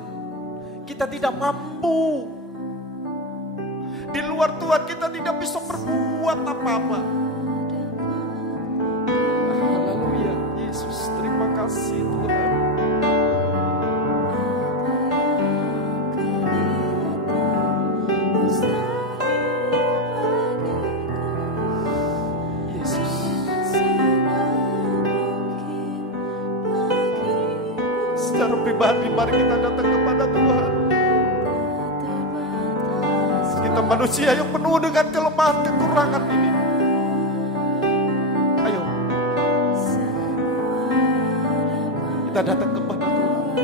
kita tidak mampu. Di luar Tuhan kita tidak bisa berbuat apa-apa. Haleluya, Yesus, terima kasih Tuhan. Yesus. Secara pribadi mari kita datang kepada Tuhan. Kita manusia yang penuh dengan kelemahan kekurangan ini. Ayo. Kita datang kepada Tuhan.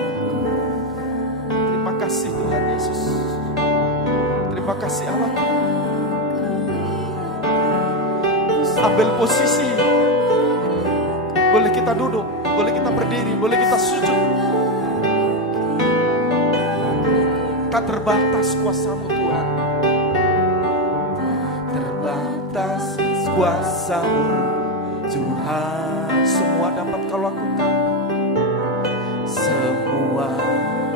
Terima kasih Tuhan Yesus. Terima kasih Allah. Ambil posisi. Boleh kita duduk, boleh kita berdiri, boleh kita sujud. Tak terbatas kuasa-Mu Tuhan. Terbatas kuasa-Mu Tuhan. Semua dapat Kau lakukan. Semua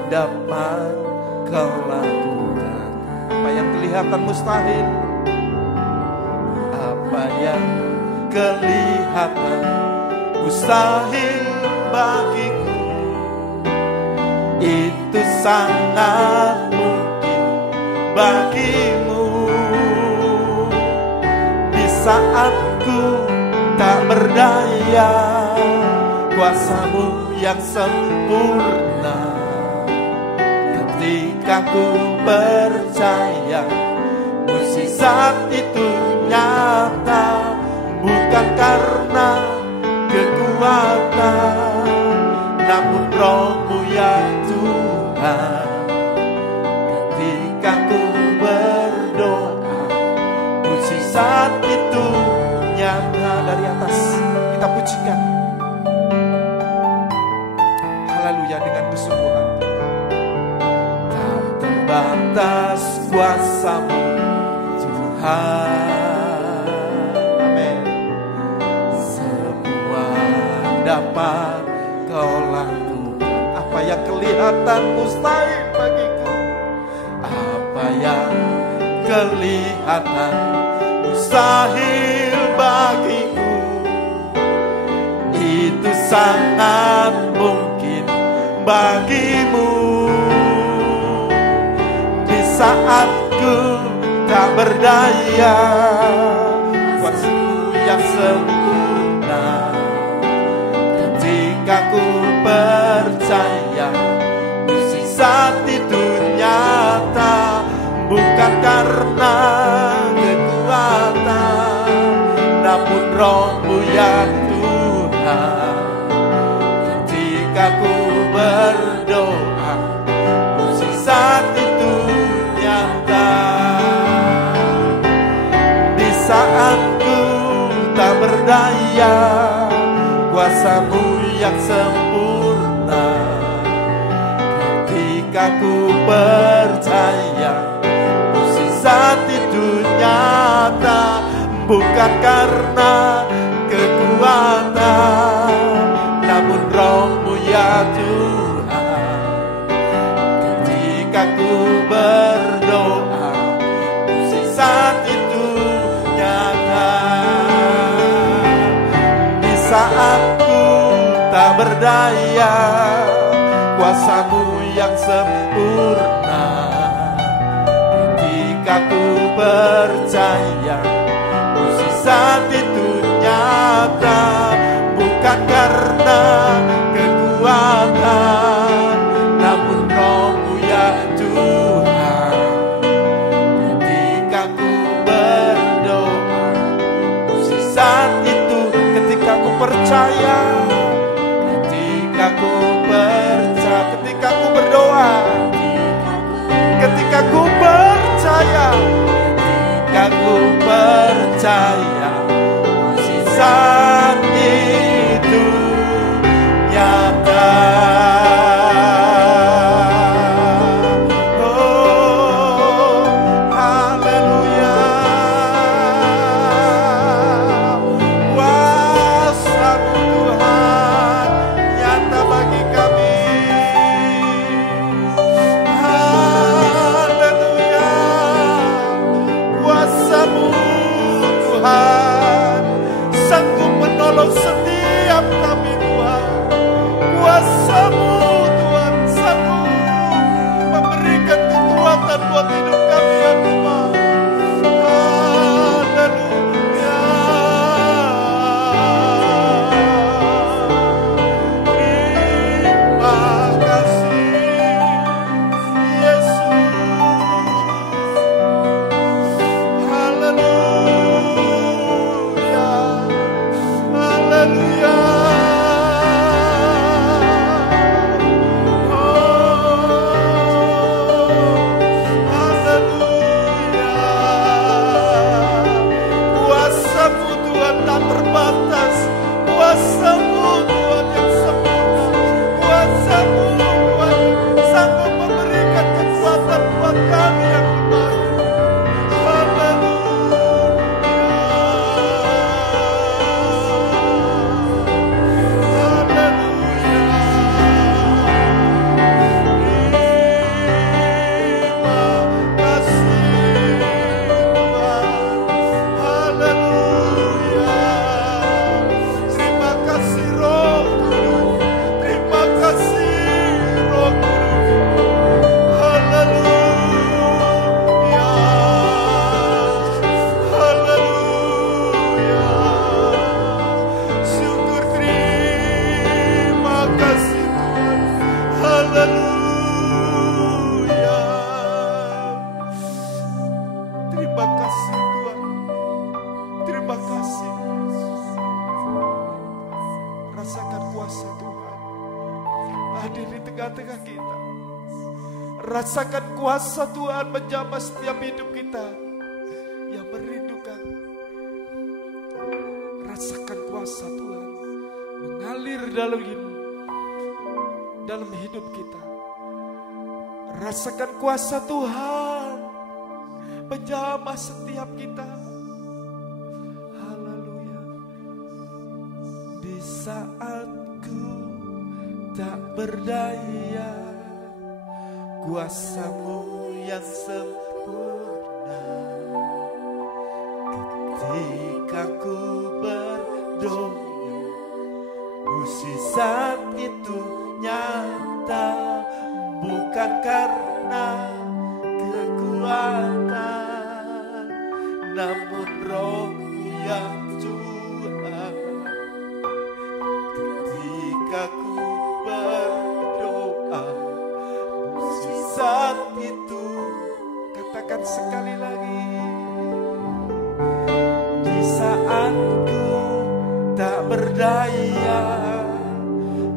dapat Kau lakukan. Apa yang kelihatan mustahil, apa yang kelihatan mustahil bagiku, itu sangat mungkin bagimu. Di saat ku tak berdaya, kuasa-Mu yang sempurna. Ketika ketika ku percaya mukjizat itu nyata, bukan karena kekuatan, namun Roh-Mu ya Tuhan. Ketika ku berdoa, mukjizat itu nyata. Dari atas kita pujikan, haleluya, dengan kesungguhan. Tak terbatas kuasa-Mu Tuhan, amin. Semua dapat Kau lakukan. Apa yang kelihatan mustahil bagiku, apa yang kelihatan mustahil bagiku, itu sangat mungkin bagimu. Di saat ku tak berdaya, kuasa-Mu yang sempurna. Ketika ku percaya mukjizat itu nyata, bukan karena kekuatan, namun Roh-Mu ya Tuhan. Ketika ku berdoa, mukjizat itu nyata. Di saat ku tak berdaya, kuasa-Mu yang sempurna. Ketika ku percaya mukjizat itu nyata, bukan karena kekuatan, namun Roh-Mu ya Tuhan. Ketika ku berdoa, mukjizat itu nyata. Di saat ku tak berdaya, kuasa-Mu yang sempurna. Ketika ku percaya mukjizat itu nyata, bukan karena kekuatan, namun Roh-Mu ya Tuhan. Ketika ku berdoa, mukjizat itu. Ketika ku percaya, ketika ku percaya, ketika ku berdoa, ketika ku percaya, ketika ku percaya, mukjizat itu nyata. Oh, haleluya. Kuasa-Mu Tuhan nyata bagi kami. Haleluya. Kuasa-Mu Tuhan sanggup Rasakan kuasa Tuhan menjamah setiap hidup kita yang merindukan. Rasakan kuasa Tuhan mengalir dalam hidup kita. Rasakan kuasa Tuhan menjamah setiap kita. Haleluya. Di saat ku tak berdaya, kuasa-Mu yang sempurna. Ketika ku berdoa, mukjizat itu nyata, bukan karena kekuatan, namun Roh yang Tuhan. Ketika ku berdoa, mukjizat itu, katakan sekali lagi. Di saat ku tak berdaya,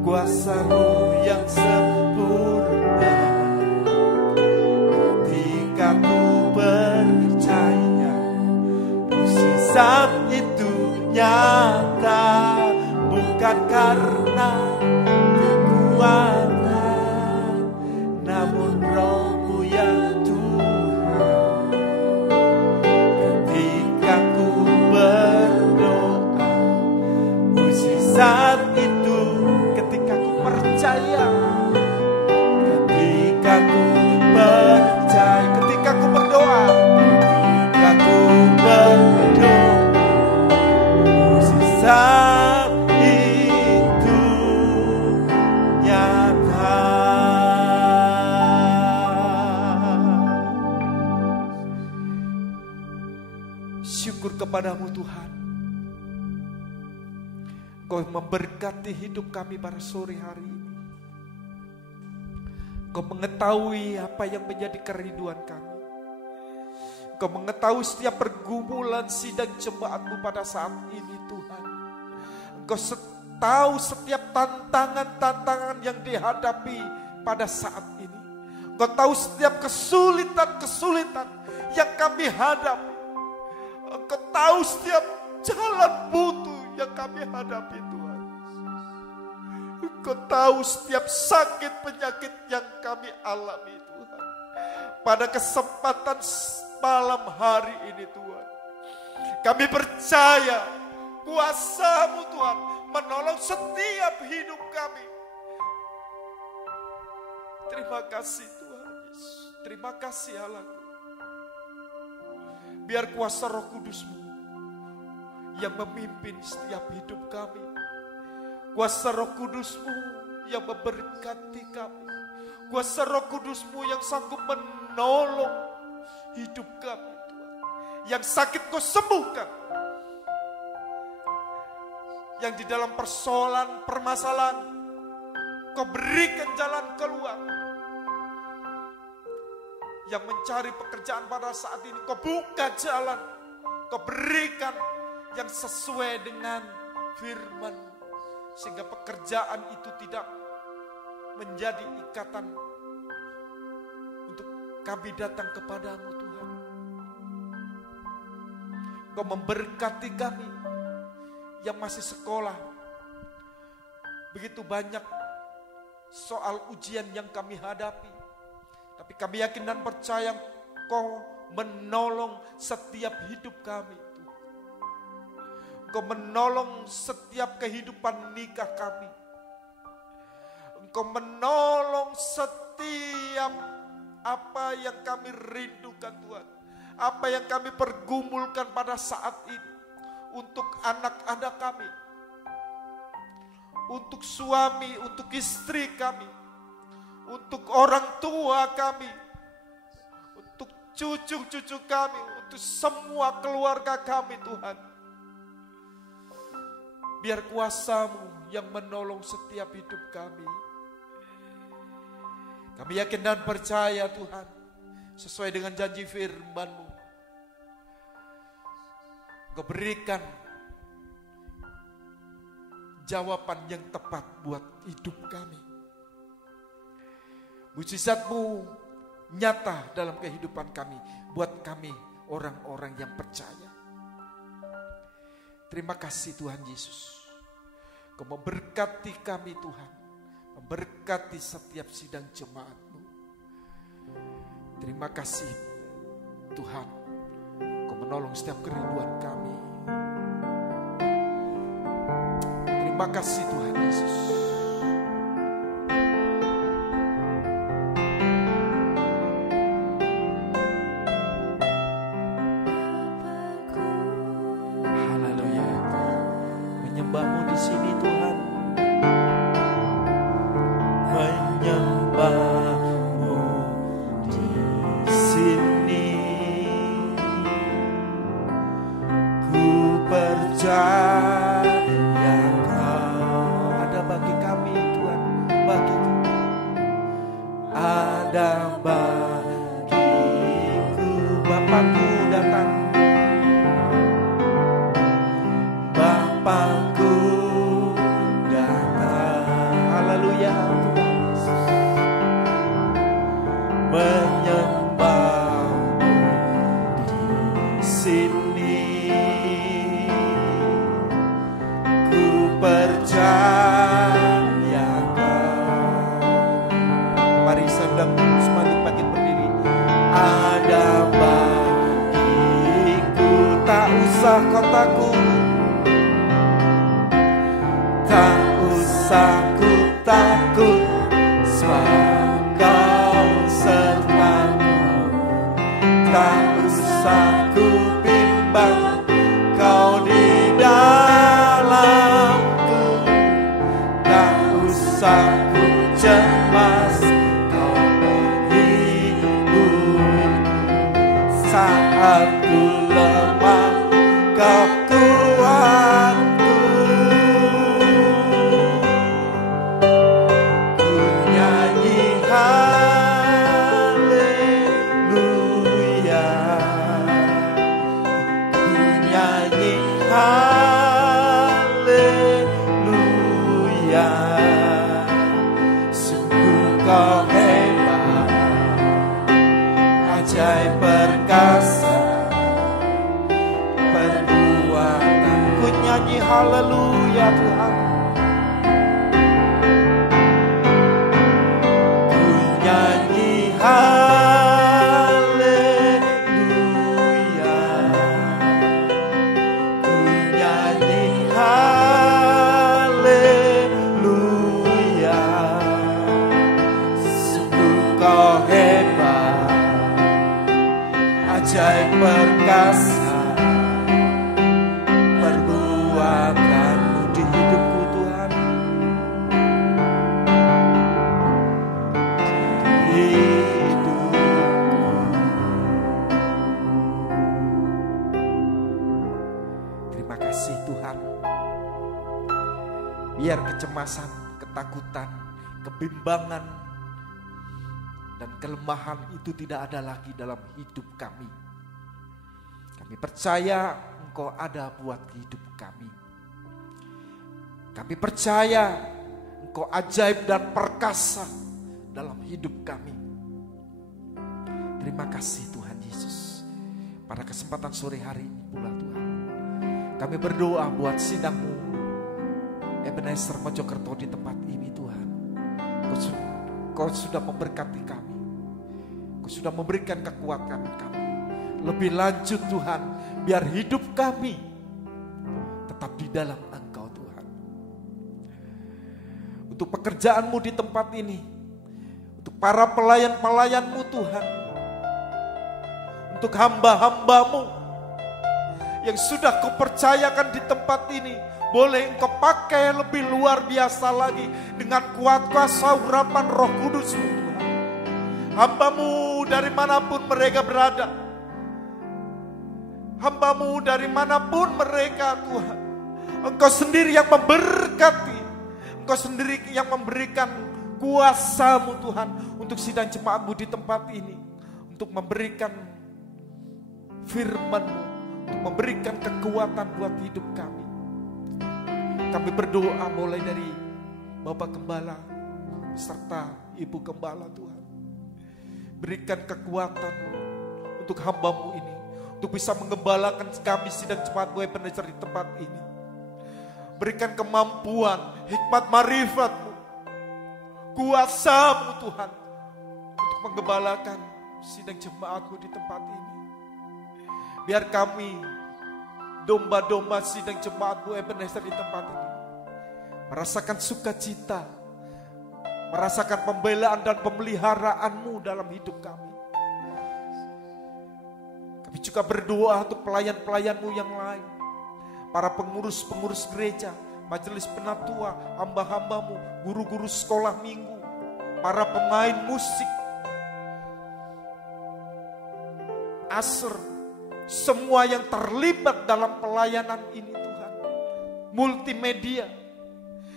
kuasa-Mu yang sempurna. Ketika ku percaya, mukjizat itu nyata, bukan karena kekuatan, namun Roh-Mu ya Tuhan. Ketika ku berdoa, mukjizat itu, ketika ku percaya, ketika ku percaya, ketika ku berdoa, ketika ku berdoa, mukjizat itu nyata. Syukur kepadamu Tuhan, Kau memberkati hidup kami pada sore hari ini. Kau mengetahui apa yang menjadi kerinduan kami. Kau mengetahui setiap pergumulan sidang jemaat-Mu pada saat ini Tuhan. Kau tahu setiap tantangan-tantangan yang dihadapi pada saat ini. Kau tahu setiap kesulitan-kesulitan yang kami hadapi. Kau tahu setiap jalan buntu yang kami hadapi Tuhan. Kau tahu setiap sakit penyakit yang kami alami Tuhan. Pada kesempatan malam hari ini Tuhan, kami percaya kuasa-Mu Tuhan menolong setiap hidup kami. Terima kasih Tuhan Yesus. Terima kasih Allah. Biar kuasa Roh Kudus-Mu yang memimpin setiap hidup kami. Kuasa Roh Kudus-Mu yang memberkati kami. Kuasa Roh Kudus-Mu yang sanggup menolong hidup kami Tuhan. Yang sakit Kau sembuhkan. Yang di dalam persoalan, permasalahan, Kau berikan jalan keluar. Yang mencari pekerjaan pada saat ini, Kau buka jalan. Kau berikan yang sesuai dengan firman, sehingga pekerjaan itu tidak menjadi ikatan untuk kami datang kepadamu Tuhan. Kau memberkati kami yang masih sekolah. Begitu banyak soal ujian yang kami hadapi, tapi kami yakin dan percaya Kau menolong setiap hidup kami. Engkau menolong setiap kehidupan nikah kami. Engkau menolong setiap apa yang kami rindukan Tuhan. Apa yang kami pergumulkan pada saat ini. Untuk anak-anak kami. Untuk suami, untuk istri kami. Untuk orang tua kami. Untuk cucu-cucu kami. Untuk semua keluarga kami Tuhan. Biar kuasa-Mu yang menolong setiap hidup kami. Kami yakin dan percaya Tuhan, sesuai dengan janji firman-Mu, Kau berikan jawaban yang tepat buat hidup kami. Mukjizat-Mu nyata dalam kehidupan kami, buat kami orang-orang yang percaya. Terima kasih Tuhan Yesus. Kau memberkati kami Tuhan, memberkati setiap sidang jemaat-Mu. Terima kasih Tuhan, Kau menolong setiap kerinduan kami. Terima kasih Tuhan Yesus. Haleluya. Menyembah-Mu di sini Tuhan. Menyembah-Mu di sini, ku percaya Kau ada bagi kami Tuhan, bagi kami. ada bagiku. Bapakku datang, Bapakku datang. haleluya Tuhan Yesus. Menyembah-Mu di sini, ku percaya Kau. Mari saya undang semakin bangkit berdiri. Ada bagiku, Tak usah kau takut, tak usah ku takut, sebab Kau sertaku. Tak usah ku bimbang, Kau di dalamku. Tak usah ku cemas, Kau menghibur. Saat ku lemah, Kau kuatku. Ku nyanyi haleluya, ku nyanyi haleluya. Sungguh Kau hebat, ajaib perkasa perbuatan. ku nyanyi haleluya Tuhan. Ku nyanyi haleluya, ku nyanyi haleluya. Sungguh Kau hebat, ajaib perkasa perbuatan-Mu di hidupku Tuhan. Hidupku. Terima kasih Tuhan. Biar kecemasan, ketakutan, kebimbangan, dan kelemahan itu tidak ada lagi dalam hidup kami. Kami percaya Engkau ada buat hidup kami. Kami percaya Engkau ajaib dan perkasa dalam hidup kami. Terima kasih Tuhan Yesus. Pada kesempatan sore hari ini pula Tuhan, kami berdoa buat sidang-Mu Ebenezer Mojokerto di tempat ini Tuhan. Kau sudah memberkati kami. Kau sudah memberikan kekuatan kami. Lebih lanjut Tuhan, biar hidup kami tetap di dalam Engkau Tuhan. Untuk pekerjaan-Mu di tempat ini, untuk para pelayan-pelayan-Mu Tuhan, untuk hamba-hamba-Mu yang sudah Kau percayakan di tempat ini, boleh Engkau pakai lebih luar biasa lagi dengan kuat kuasa urapan Roh Kudus-Mu Tuhan. Hamba-Mu dari manapun mereka berada, hamba-Mu dari manapun mereka Tuhan, Engkau sendiri yang memberkati, Engkau sendiri yang memberikan kuasa-Mu Tuhan untuk sidang jemaat-Mu di tempat ini, untuk memberikan firman-Mu, untuk memberikan kekuatan buat hidup kami. Kami berdoa mulai dari Bapak Gembala serta Ibu Gembala Tuhan. Berikan kekuatan untuk hamba-Mu ini, untuk bisa menggembalakan kami sidang jemaat-Mu Ebenezer di tempat ini. Berikan kemampuan, hikmat marifat-Mu, kuasa-Mu Tuhan, untuk menggembalakan sidang jemaat-Mu di tempat ini. Biar kami, domba-domba sidang jemaat-Mu Ebenezer di tempat ini, merasakan sukacita, merasakan pembelaan dan pemeliharaan-Mu dalam hidup kami. Kami juga berdoa untuk pelayan-pelayan-Mu yang lain, para pengurus-pengurus gereja, majelis penatua, hamba-hamba-Mu, guru-guru sekolah minggu, para pemain musik, aser, semua yang terlibat dalam pelayanan ini Tuhan, multimedia.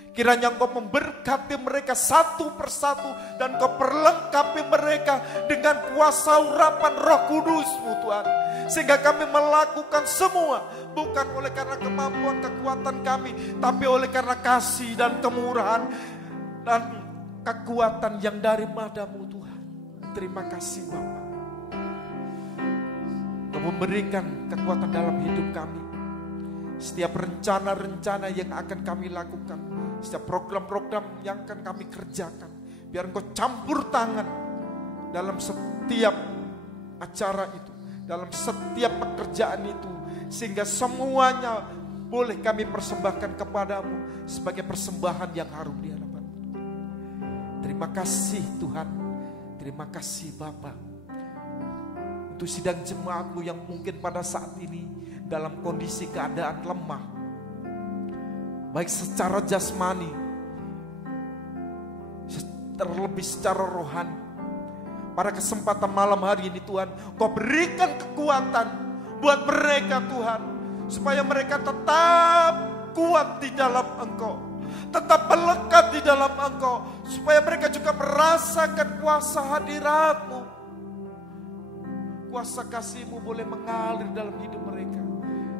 Kiranya Engkau memberkati mereka satu persatu dan Engkau perlengkapi mereka dengan kuasa urapan Roh Kudus-Mu Tuhan. Sehingga kami melakukan semua bukan oleh karena kemampuan kekuatan kami, tapi oleh karena kasih dan kemurahan dan kekuatan yang daripada-Mu Tuhan. Terima kasih Bapa. Engkau memberikan kekuatan dalam hidup kami. Setiap rencana-rencana yang akan kami lakukan, setiap program-program yang akan kami kerjakan, biar Engkau campur tangan dalam setiap acara itu, dalam setiap pekerjaan itu, sehingga semuanya boleh kami persembahkan kepadamu sebagai persembahan yang harum di hadapan-Mu. Terima kasih Tuhan, terima kasih Bapa, untuk sidang jemaat-Mu yang mungkin pada saat ini dalam kondisi keadaan lemah, baik secara jasmani, terlebih secara rohani. Pada kesempatan malam hari ini Tuhan, Kau berikan kekuatan buat mereka Tuhan, supaya mereka tetap kuat di dalam Engkau, tetap melekat di dalam Engkau, supaya mereka juga merasakan kuasa hadirat-Mu. Kuasa kasih-Mu boleh mengalir dalam hidup mereka,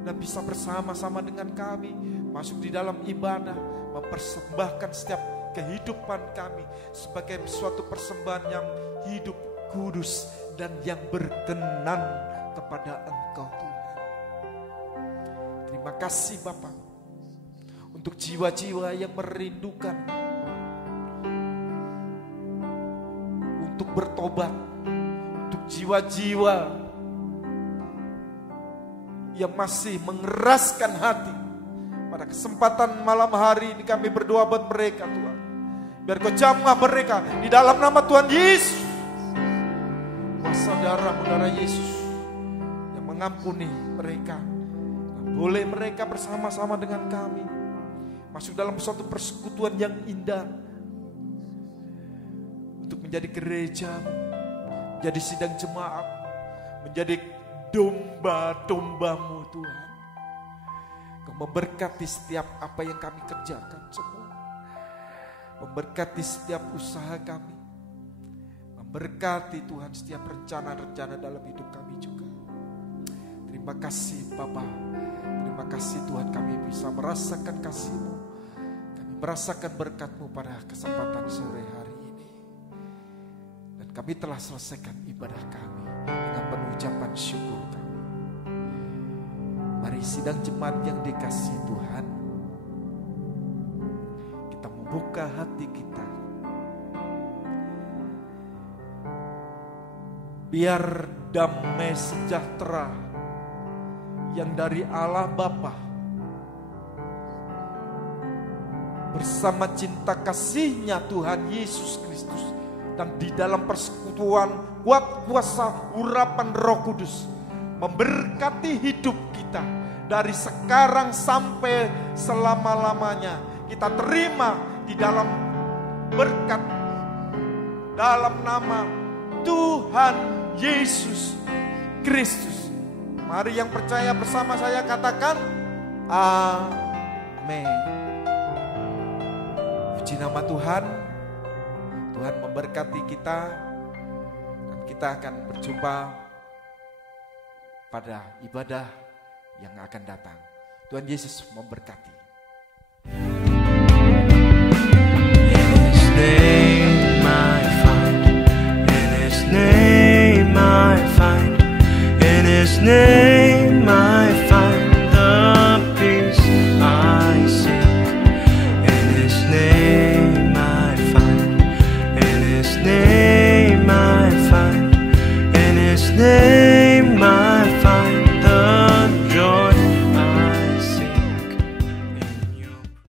dan bisa bersama-sama dengan kami masuk di dalam ibadah, mempersembahkan setiap kehidupan kami sebagai suatu persembahan yang hidup, kudus, dan yang berkenan kepada Engkau Tuhan. Terima kasih Bapa untuk jiwa-jiwa yang merindukan untuk bertobat, untuk jiwa-jiwa yang masih mengeraskan hati. Pada kesempatan malam hari ini kami berdoa buat mereka Tuhan, biar Kau jamah mereka di dalam nama Tuhan Yesus. Kuasa darah Yesus yang mengampuni mereka, boleh mereka bersama-sama dengan kami masuk dalam suatu persekutuan yang indah, untuk menjadi gereja, menjadi sidang jemaat, menjadi domba-domba-Mu Tuhan. Kau memberkati setiap apa yang kami kerjakan semua, memberkati setiap usaha kami, memberkati Tuhan setiap rencana-rencana dalam hidup kami juga. Terima kasih Bapa, terima kasih Tuhan, kami bisa merasakan kasih-Mu, kami merasakan berkat-Mu pada kesempatan sore hari ini. Dan kami telah selesaikan ibadah kami dengan penuh ucapan syukur kami. Mari sidang jemaat yang dikasihi Tuhan, kita membuka hati kita, biar damai sejahtera yang dari Allah Bapa bersama cinta kasih-Nya Tuhan Yesus Kristus, dan di dalam persekutuan kuat kuasa urapan Roh Kudus memberkati hidup kita dari sekarang sampai selama-lamanya. Kita terima di dalam berkat, dalam nama Tuhan Yesus Kristus. Mari yang percaya bersama saya katakan amin. Puji nama Tuhan. Tuhan memberkati kita, dan kita akan berjumpa pada ibadah yang akan datang. Tuhan Yesus memberkati.